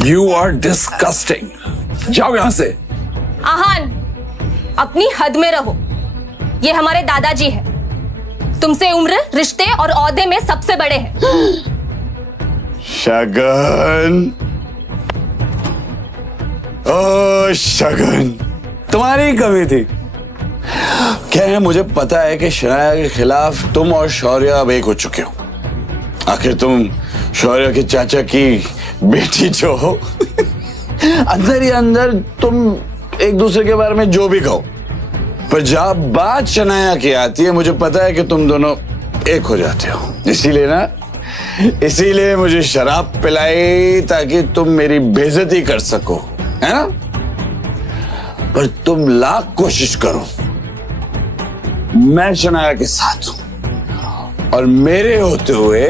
You are disgusting. जाओ यहां से। आहान, अपनी हद में रहो। ये हमारे दादाजी हैं। तुमसे उम्र, रिश्ते और औहदे में सबसे बड़े हैं। शगन, ओ शगन, तुम्हारी कमी थी। क्या है, मुझे पता है कि शनाया के खिलाफ तुम और शौर्य अब एक हो चुके हो। आखिर तुम शौर्य के चाचा की बेटी जो हो। अंदर ही अंदर तुम एक दूसरे के बारे में जो भी कहो, पर जब बात शनाया की आती है मुझे पता है कि तुम दोनों एक हो जाते हो। इसीलिए मुझे शराब पिलाई ताकि तुम मेरी बेइज्जती कर सको, है ना? पर तुम लाख कोशिश करो, मैं शनाया के साथ हूं और मेरे होते हुए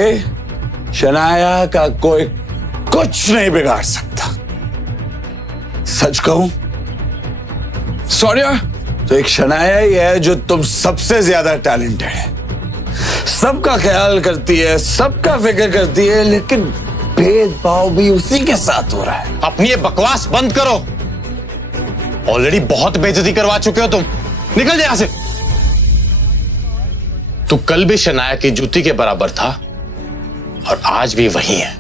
शनाया का कोई कुछ नहीं बिगाड़ सकता। सच कहूं, शौर्य तो एक शनाया ही है जो तुम सबसे ज्यादा टैलेंटेड है। सबका ख्याल करती है, सबका फिक्र करती है, लेकिन भेदभाव भी उसी के साथ हो रहा है। अपनी ये बकवास बंद करो। ऑलरेडी बहुत बेइज्जती करवा चुके हो तुम। निकल जा यहां से। तू कल भी शनाया की जूती के बराबर था और आज भी वही है।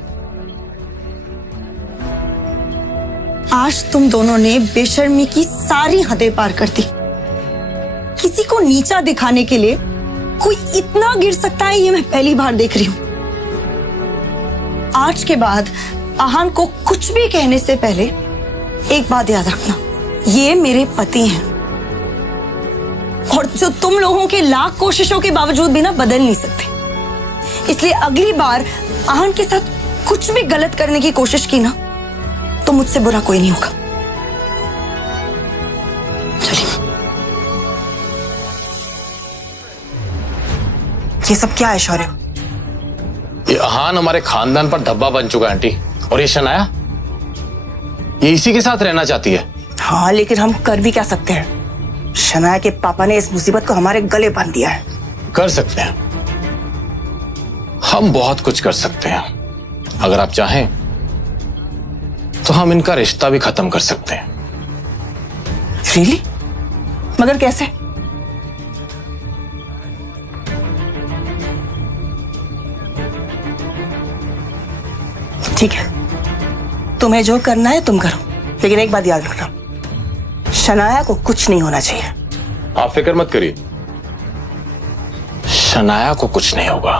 आज तुम दोनों ने बेशर्मी की सारी हदें पार कर दी। किसी को नीचा दिखाने के लिए कोई इतना गिर सकता है, ये मैं पहली बार देख रही हूं। आज के बाद आहान को कुछ भी कहने से पहले एक बात याद रखना, ये मेरे पति हैं और जो तुम लोगों के लाख कोशिशों के बावजूद भी ना बदल नहीं सकते। इसलिए अगली बार आहान के साथ कुछ भी गलत करने की कोशिश की ना तो मुझसे बुरा कोई नहीं होगा। चलिए। ये सब क्या है शौर्य? ये आहान हमारे खानदान पर धब्बा बन चुका है आंटी। और ये शनाया, ये इसी के साथ रहना चाहती है। हाँ, लेकिन हम कर भी क्या सकते हैं? शनाया के पापा ने इस मुसीबत को हमारे गले बांध दिया है। कर सकते हैं, हम बहुत कुछ कर सकते हैं। अगर आप चाहें तो हम इनका रिश्ता भी खत्म कर सकते हैं। रियली? मगर कैसे? ठीक है, तुम्हें जो करना है तुम करो, लेकिन एक बात याद रखना, शनाया को कुछ नहीं होना चाहिए। आप फिक्र मत करिए, शनाया को कुछ नहीं होगा।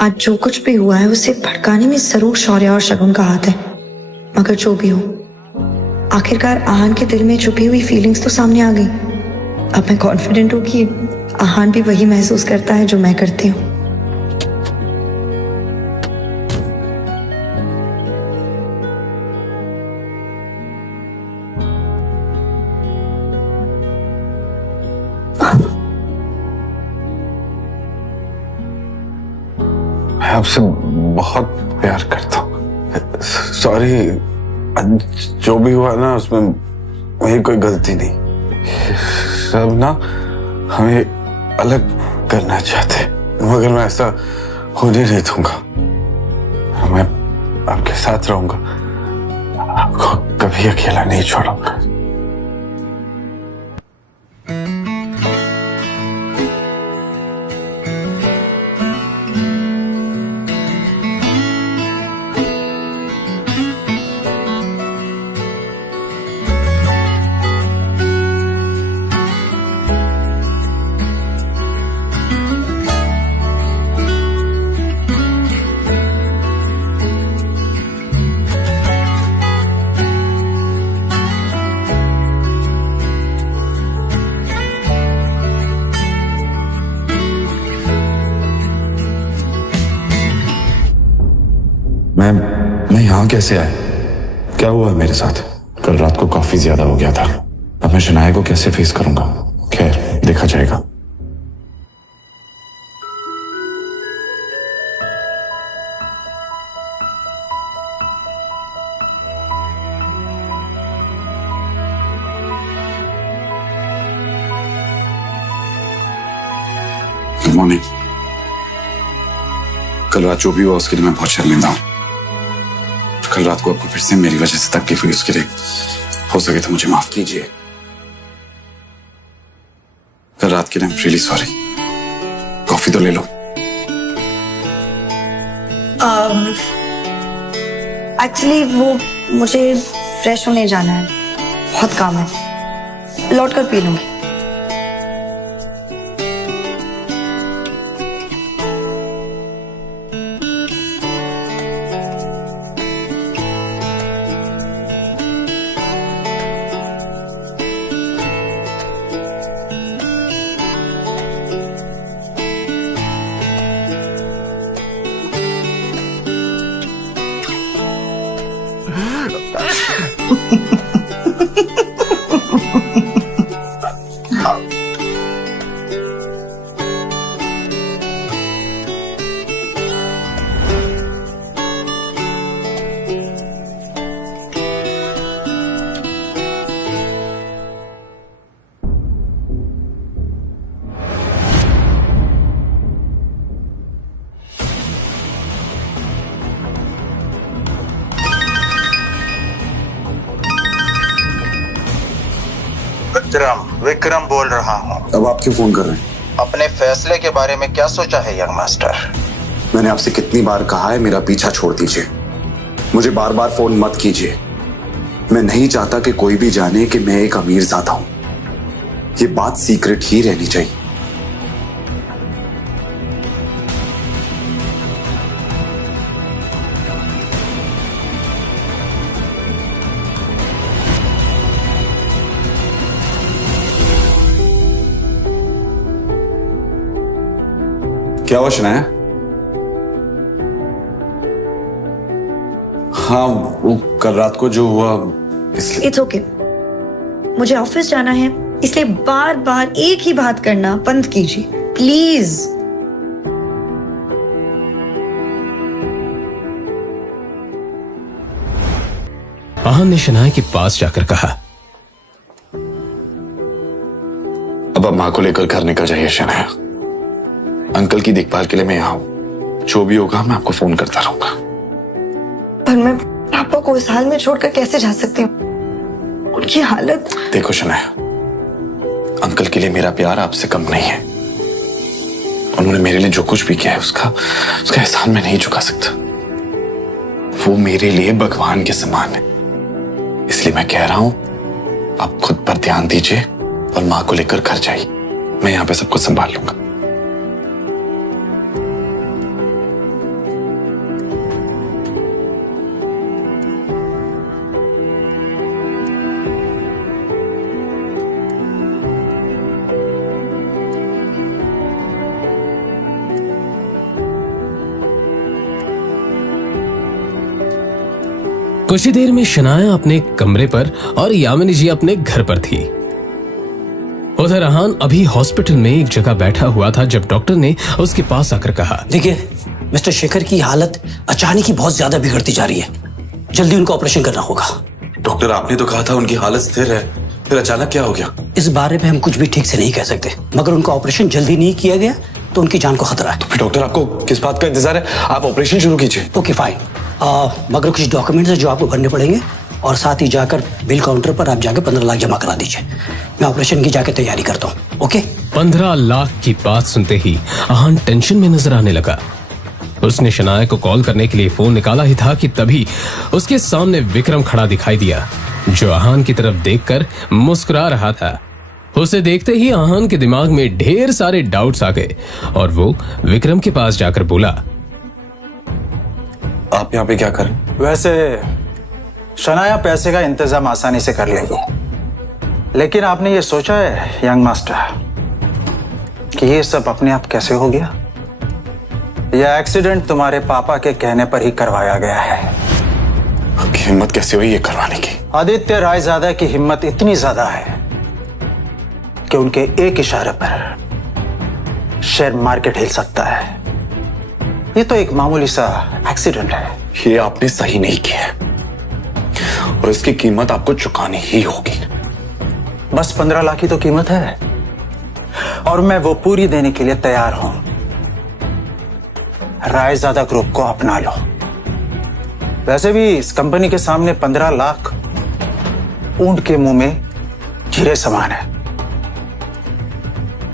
आज जो कुछ भी हुआ है उसे भड़काने में जरूर शौर्य और शगुन का हाथ है। मगर जो भी हो, आखिरकार आहान के दिल में छुपी हुई फीलिंग्स तो सामने आ गई। अब मैं कॉन्फिडेंट हूं कि आहान भी वही महसूस करता है जो मैं करती हूँ। मैं आपसे बहुत प्यार करता हूँ। सॉरी, जो भी हुआ ना उसमें मेरी कोई गलती नहीं। सब ना हमें अलग करना चाहते, मगर मैं ऐसा होने नहीं दूंगा। मैं आपके साथ रहूंगा, आपको कभी अकेला नहीं छोड़ूंगा। मैं यहाँ कैसे आया? क्या हुआ मेरे साथ? कल रात को काफी ज्यादा हो गया था। अब मैं शनाया को कैसे फेस करूंगा? खैर, देखा जाएगा। मॉर्निंग। कल रात जो भी हुआ उसके लिए मैं बहुत शर्मिंदा हूं। कल रात को आपको फिर से मेरी वजह से तकलीफ हुई, उसके लिए हो सके तो मुझे माफ कीजिए। कल रात के लिए I am really sorry. Coffee तो ले लो। एक्चुअली वो मुझे फ्रेश होने जाना है, बहुत काम है, लौट कर पी लूंगी। विक्रम बोल रहा हूँ। अब आप क्यों फोन कर रहे हैं? अपने फैसले के बारे में क्या सोचा है यंग मास्टर? मैंने आपसे कितनी बार कहा है मेरा पीछा छोड़ दीजिए, मुझे बार बार फोन मत कीजिए। मैं नहीं चाहता कि कोई भी जाने कि मैं एक अमीरजादा हूं। ये बात सीक्रेट ही रहनी चाहिए। क्या हुआ शनाया? हाँ, वो कल रात को जो हुआ इसलिए। इट्स ओके, मुझे ऑफिस जाना है, इसलिए बार बार एक ही बात करना बंद कीजिए प्लीज। आहान ने शनाया के पास जाकर कहा, अब मां को लेकर घर निकल जाइए शनाया। अंकल की देखभाल के लिए मैं यहाँ हूं, जो भी होगा मैं आपको फोन करता रहूंगा। पर मैं पापा को इस हाल में छोड़कर कैसे जा सकती हूँ? उनकी हालत। देखो शनाया, अंकल के लिए मेरा प्यार आपसे कम नहीं है। उन्होंने मेरे लिए जो कुछ भी किया है उसका एहसान मैं नहीं चुका सकता। वो मेरे लिए भगवान के समान है। इसलिए मैं कह रहा हूं, आप खुद पर ध्यान दीजिए और मां को लेकर घर जाइए। मैं यहाँ पे सब कुछ संभाल लूंगा। कुछ ही देर में शनाया अपने कमरे पर और यामिनी जी अपने घर पर थी। उधर आहान अभी हॉस्पिटल में एक जगह बैठा हुआ था जब डॉक्टर ने उसके पास आकर कहा, देखिए मिस्टर शेखर की हालत अचानक ही बहुत ज्यादा बिगड़ती जा रही है, जल्दी उनको ऑपरेशन करना होगा। डॉक्टर, आपने तो कहा था उनकी हालत स्थिर है, फिर अचानक क्या हो गया? इस बारे में हम कुछ भी ठीक से नहीं कह सकते, मगर उनका ऑपरेशन जल्दी नहीं किया गया तो उनकी जान को खतरा है। तो फिर डॉक्टर आपको किस बात का इंतजार है? आप ऑपरेशन शुरू कीजिए। ओके फाइन, मगर कुछ डॉक्यूमेंट्स हैं जो आपको भरने पड़ेंगे और साथ ही जाकर बिल काउंटर पर आप जाकर 15 लाख जमा करा दीजिए। मैं ऑपरेशन की जाकर तैयारी करता हूँ। ओके? 15 लाख की बात सुनते ही आहान टेंशन में नजर आने लगा। उसने शनाया को कॉल करने के लिए फोन निकाला ही था कि तभी उसके सामने विक्रम खड़ा दिखाई दिया, जो आहान की तरफ देखकर मुस्कुरा रहा था। उसे देखते ही आहान के दिमाग में ढेर सारे डाउट्स आ गए और वो विक्रम के पास जाकर बोला, आप यहाँ पे क्या करें? वैसे शनाया पैसे का इंतजाम आसानी से कर लेगी, लेकिन आपने ये सोचा है यंग मास्टर कि ये सब अपने आप कैसे हो गया? यह एक्सीडेंट तुम्हारे पापा के कहने पर ही करवाया गया है। आपकी हिम्मत कैसे हुई ये करवाने की? आदित्य रायजादा की हिम्मत इतनी ज्यादा है कि उनके एक इशारे पर शेयर मार्केट हिल सकता है। ये तो एक मामूली सा एक्सीडेंट है। ये आपने सही नहीं किया और इसकी कीमत आपको चुकानी ही होगी। बस 15 लाख की तो कीमत है और मैं वो पूरी देने के लिए तैयार हूं। रायजादा ग्रुप को अपना लो। वैसे भी इस कंपनी के सामने 15 लाख ऊंट के मुंह में जीरे समान है।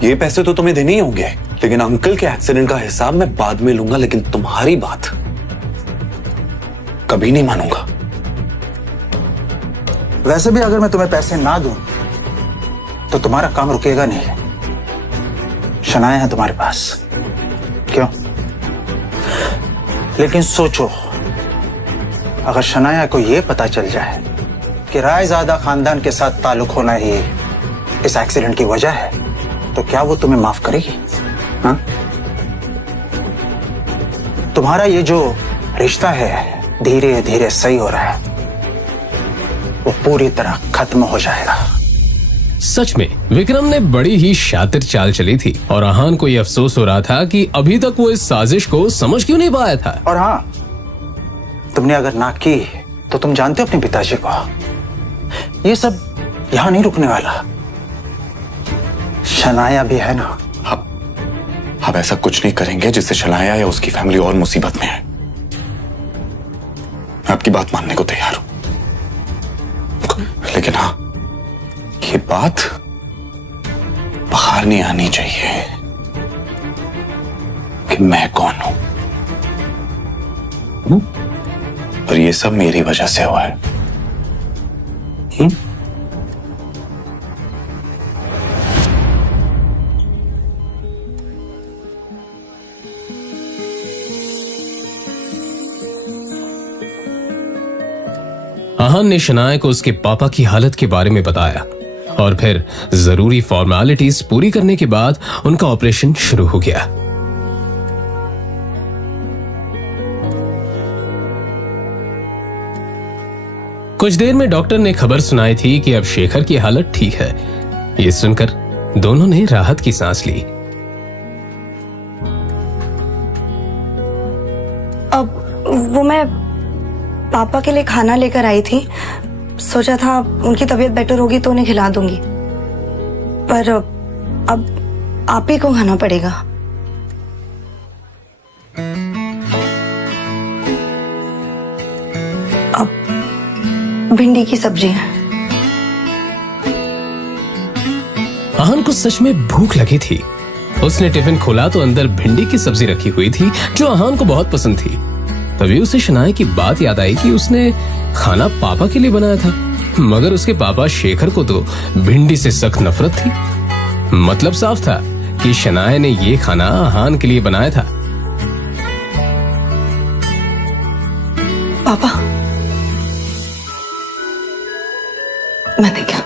ये पैसे तो तुम्हें देने ही होंगे, लेकिन अंकल के एक्सीडेंट का हिसाब मैं बाद में लूंगा, लेकिन तुम्हारी बात कभी नहीं मानूंगा। वैसे भी अगर मैं तुम्हें पैसे ना दूं तो तुम्हारा काम रुकेगा नहीं। शनाया है तुम्हारे पास, क्यों? लेकिन सोचो, अगर शनाया को यह पता चल जाए कि रायजादा खानदान के साथ ताल्लुक होना ही इस एक्सीडेंट की वजह है, तो क्या वो तुम्हें माफ करेगी? हाँ? तुम्हारा ये जो रिश्ता है धीरे धीरे सही हो रहा है, वो पूरी तरह खत्म हो जाएगा। सच में विक्रम ने बड़ी ही शातिर चाल चली थी और आहान को यह अफसोस हो रहा था कि अभी तक वो इस साजिश को समझ क्यों नहीं पाया था। और हाँ, तुमने अगर ना की तो तुम जानते हो अपने पिताजी को, ये सब यहां नहीं रुकने वाला। शनाया भी है ना। अब ऐसा कुछ नहीं करेंगे जिससे शनाया या उसकी फैमिली और मुसीबत में है। मैं आपकी बात मानने को तैयार हूं, लेकिन हाँ, ये बात बाहर नहीं आनी चाहिए कि मैं कौन हूं, और ये सब मेरी वजह से हुआ है। आहान ने शनाया को उसके पापा की हालत के बारे में बताया और फिर जरूरी फॉर्मेलिटीज पूरी करने के बाद उनका ऑपरेशन शुरू हो गया। कुछ देर में डॉक्टर ने खबर सुनाई थी कि अब शेखर की हालत ठीक है। ये सुनकर दोनों ने राहत की सांस ली। अब वो मैं पापा के लिए खाना लेकर आई थी, सोचा था उनकी तबीयत बेटर होगी तो उन्हें खिला दूंगी, पर अब आप ही को खाना पड़ेगा। अब भिंडी की सब्जी है। आहान को सच में भूख लगी थी। उसने टिफिन खोला तो अंदर भिंडी की सब्जी रखी हुई थी जो आहान को बहुत पसंद थी। तभी उसे शनाया की बात याद आई कि उसने खाना पापा के लिए बनाया था, मगर उसके पापा शेखर को तो भिंडी से सख्त नफरत थी। मतलब साफ था कि शनाया ने ये खाना आहान के लिए बनाया था। पापा, मैंने क्या?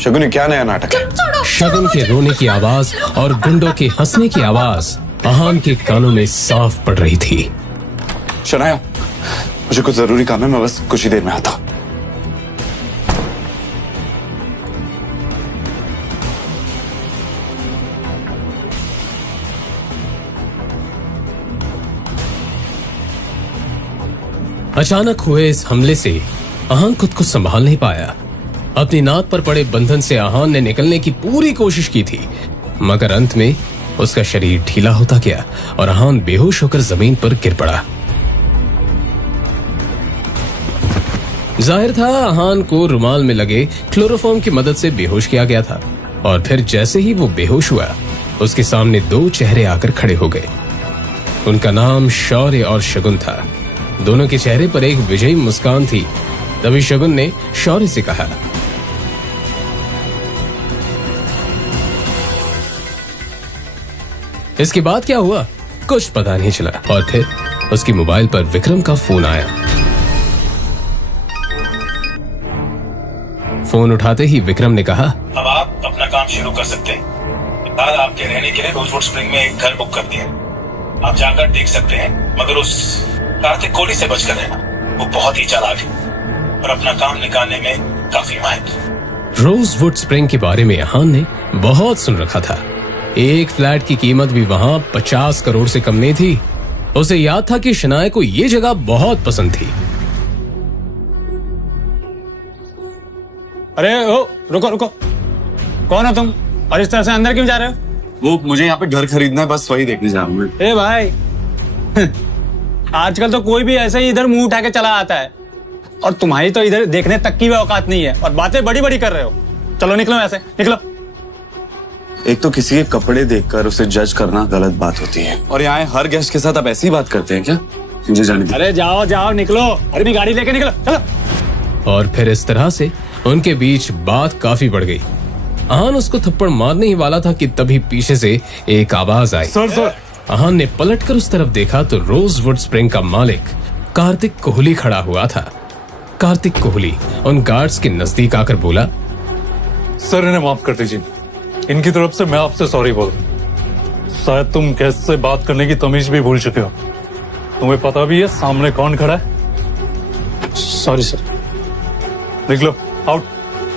शगुन, ये क्या नया नाटक है? शगुन के रोने की आवाज और गुंडों के हंसने की आवाज आहान के कानों में साफ पड़ रही थी। शनाया, मुझे कुछ जरूरी काम है, मैं बस कुछ ही देर में आता हूं। अचानक हुए इस हमले से आहान खुद को संभाल नहीं पाया। अपनी नाक पर पड़े बंधन से आहान ने निकलने की पूरी कोशिश की थी, मगर अंत में उसका शरीर ढीला होता गया और आहान बेहोश होकर जमीन पर गिर पड़ा। जाहिर था आहान को रुमाल में लगे क्लोरोफॉर्म की मदद से बेहोश किया गया था, और फिर जैसे ही वो बेहोश हुआ, उसके सामने दो चेहरे आकर खड़े हो गए। उनका नाम शौर्य और शगुन था। दोनों के चेहरे पर एक विजयी मुस्कान थी। तभी शगुन ने शौर्य से कहा, इसके बाद क्या हुआ कुछ पता नहीं चला, और फिर उसकी मोबाइल पर विक्रम का फोन आया। फोन उठाते ही विक्रम ने कहा, अब आप अपना काम शुरू कर सकते हैं। फिलहाल आपके रहने के लिए रोजवुड स्प्रिंग में एक घर बुक कर दिया, आप जाकर देख सकते हैं, मगर उस कार्तिक कोहली से बचकर रहना। वो बहुत ही चालाक है और अपना काम निकालने में काफी माहिर। रोजवुड स्प्रिंग के बारे में आहान ने बहुत सुन रखा था, एक फ्लैट की कीमत भी वहां 50 करोड़ से कम नहीं थी। उसे याद था कि शनाया को ये जगह बहुत पसंद थी। अरे ओ, रुको रुको, कौन हो तुम और इस तरह से अंदर क्यों जा रहे हो? वो मुझे यहाँ पे घर खरीदना है, बस वही देखने जा रहा हूँ। ए भाई आजकल तो कोई भी ऐसे ही इधर मुंह उठा के चला आता है, और तुम्हारी तो इधर देखने तक की भी औकात नहीं है और बातें बड़ी बड़ी कर रहे हो। चलो निकलो ऐसे, निकलो। एक तो किसी के कपड़े देखकर उसे जज करना गलत बात होती है, और यहाँ हर गेस्ट के साथ आप ऐसी बात करते हैं क्या? मुझे जाने दीजिए। अरे जाओ जाओ, निकलो, अरे भी गाड़ी लेके निकलो, चलो। और फिर इस तरह से उनके बीच बात काफी बढ़ गई। आहान उसको थप्पड़ मारने ही वाला था कि तभी पीछे से एक आवाज आई। सर। आहान ने पलटकर उस तरफ देखा तो रोजवुड स्प्रिंग का मालिक कार्तिक कोहली खड़ा हुआ था। कार्तिक कोहली उन गार्ड्स के नजदीक आकर बोला, सर इन्हें माफ कर दीजिए, इनकी तरफ से मैं आपसे सॉरी बोल रहा हूं। शायद तुम गेस्ट से बात करने की तमीज भी भूल चुके हो। तुम्हें पता भी है सामने कौन खड़ा है? सॉरी सर, निकलो, आउट।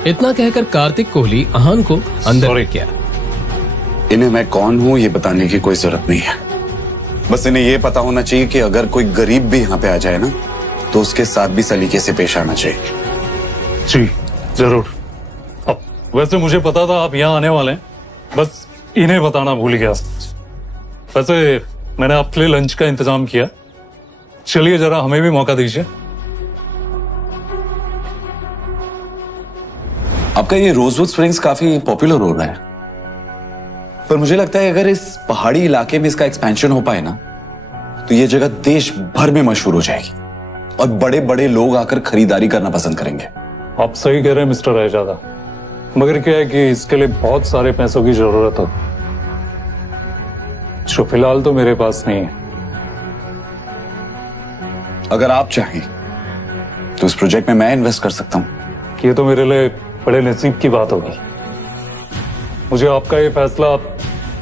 इतना कहकर कार्तिक कोहली आहान को अंदर किया। इन्हें मैं कौन हूँ ये बताने की कोई जरूरत नहीं है, बस इन्हें ये पता होना चाहिए कि अगर कोई गरीब भी यहाँ पे आ जाए ना, तो उसके साथ भी सलीके से पेश आना चाहिए। जी जरूर। अब वैसे मुझे पता था आप यहाँ आने वाले हैं, बस इन्हें बताना भूल गया। वैसे मैंने आपके लिए लंच का इंतजाम किया, चलिए जरा हमें भी मौका दीजिए। आपका ये रोजवुड स्प्रिंग्स काफी पॉपुलर हो रहा है, पर मुझे लगता है अगर इस पहाड़ी इलाके में इसका एक्सपेंशन हो पाए ना, तो ये जगह देश भर में मशहूर हो जाएगी और बड़े बड़े लोग आकर खरीदारी करना पसंद करेंगे। आप सही कह रहे हैं मिस्टर रायजादा, मगर क्या है कि इसके लिए बहुत सारे पैसों की जरूरत हो, जो फिलहाल तो मेरे पास नहीं है। अगर आप चाहें तो इस प्रोजेक्ट में मैं इन्वेस्ट कर सकता हूं। ये तो मेरे लिए बड़े नसीब की बात होगी। मुझे आपका ये फैसला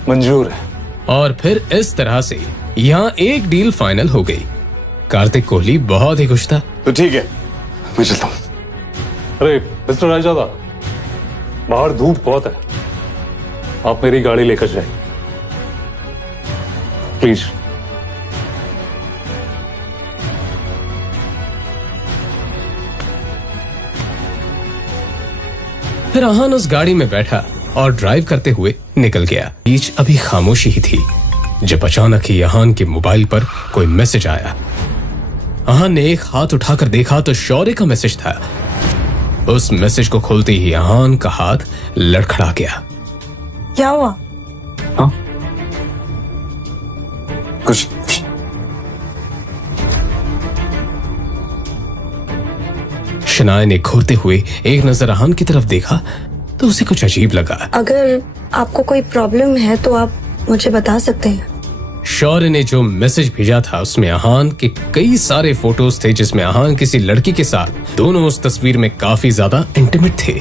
मंजूर है। और फिर इस तरह से यहाँ एक डील फाइनल हो गई। कार्तिक कोहली बहुत ही खुश था। तो ठीक है, मैं चलता हूँ। अरे मिस्टर रायजादा, बाहर धूप बहुत है, आप मेरी गाड़ी लेकर जाइए प्लीज। फिर आहान उस गाड़ी में बैठा और ड्राइव करते हुए निकल गया। बीच अभी खामोशी ही थी जब अचानक ही आहान के मोबाइल पर कोई मैसेज आया। आहान ने एक हाथ उठाकर देखा तो शौर्य का मैसेज था। उस मैसेज को खोलते ही आहान का हाथ लड़खड़ा गया। क्या हुआ? कुछ शनाया ने घूरते हुए एक नजर आहान की तरफ देखा तो उसे कुछ अजीब लगा। अगर आपको कोई प्रॉब्लम है तो आप मुझे बता सकते हैं। शौर्य ने जो मैसेज भेजा था उसमें आहान के कई सारे फोटोज थे, जिसमें आहान किसी लड़की के साथ दोनों उस तस्वीर में काफी ज्यादा इंटीमेट थे।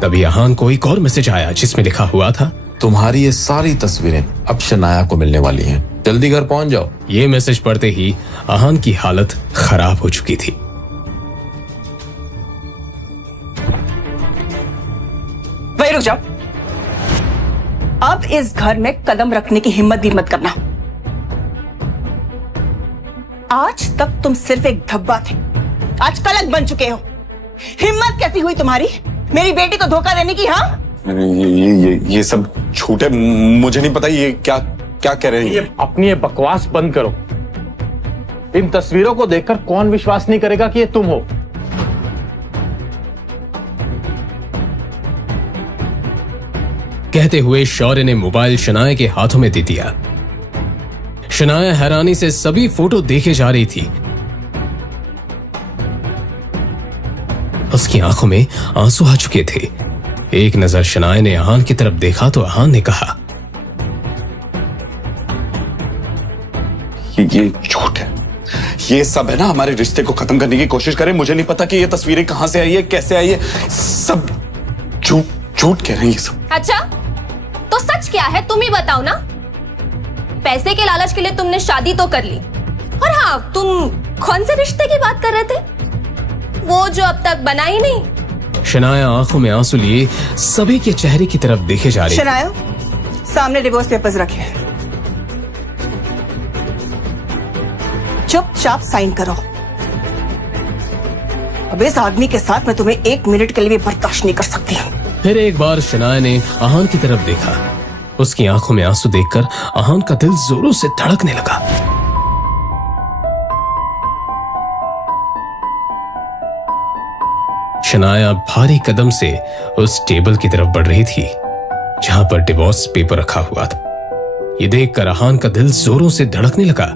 तभी आहान को एक और मैसेज आया जिसमें लिखा हुआ था, तुम्हारी ये सारी तस्वीरें अब शनाया को मिलने वाली हैं, जल्दी घर पहुंच जाओ। ये मैसेज पढ़ते ही आहान की हालत खराब हो चुकी थी। भाई रुक जाओ, अब इस घर में कदम रखने की हिम्मत भी मत करना। आज तक तुम सिर्फ एक धब्बा थे, आज कलंक बन चुके हो। हिम्मत कैसी हुई तुम्हारी मेरी बेटी को धोखा देने की? हाँ, ये सब झूठ है, मुझे नहीं पता ये क्या क्या कह रहे हैं। ये अपनी ये बकवास बंद करो। इन तस्वीरों को देखकर कौन विश्वास नहीं करेगा कि ये तुम हो? कहते हुए शौर्य ने मोबाइल शनाया के हाथों में दे दिया। शनाया हैरानी से सभी फोटो देखे जा रही थी। उसकी आंखों में आंसू आ चुके थे। एक नजर शनाया ने आहान की तरफ देखा तो आहान ने कहा, ये झूठ है, ये सब है ना हमारे रिश्ते को खत्म करने की कोशिश करें। मुझे नहीं पता कि ये तस्वीरें कहां से आई है, कैसे आई है, सब झूठ कह रहे हैं ये सब। अच्छा तो सच क्या है तुम ही बताओ ना। पैसे के लालच के लिए तुमने शादी तो कर ली, और हाँ तुम कौन से रिश्ते की बात कर रहे थे, वो जो अब तक बना ही नहीं। शनाया आंखों में आंसू लिए सभी के चेहरे की तरफ देखे जा रही थी। शनाया, सामने डिवोर्स पेपर्स रखे, चुपचाप साइन करो। अब इस आदमी के साथ मैं तुम्हें 1 मिनट के लिए भी बर्दाश्त नहीं कर सकती हूँ। फिर एक बार शनाया ने आहान की तरफ देखा। उसकी आंखों में आंसू देखकर आहान का दिल जोरों से धड़कने लगा। शनाया भारी कदम से उस टेबल की तरफ बढ़ रही थी जहां पर डिवोर्स पेपर रखा हुआ था। ये देखकर आहान का दिल जोरों से धड़कने लगा।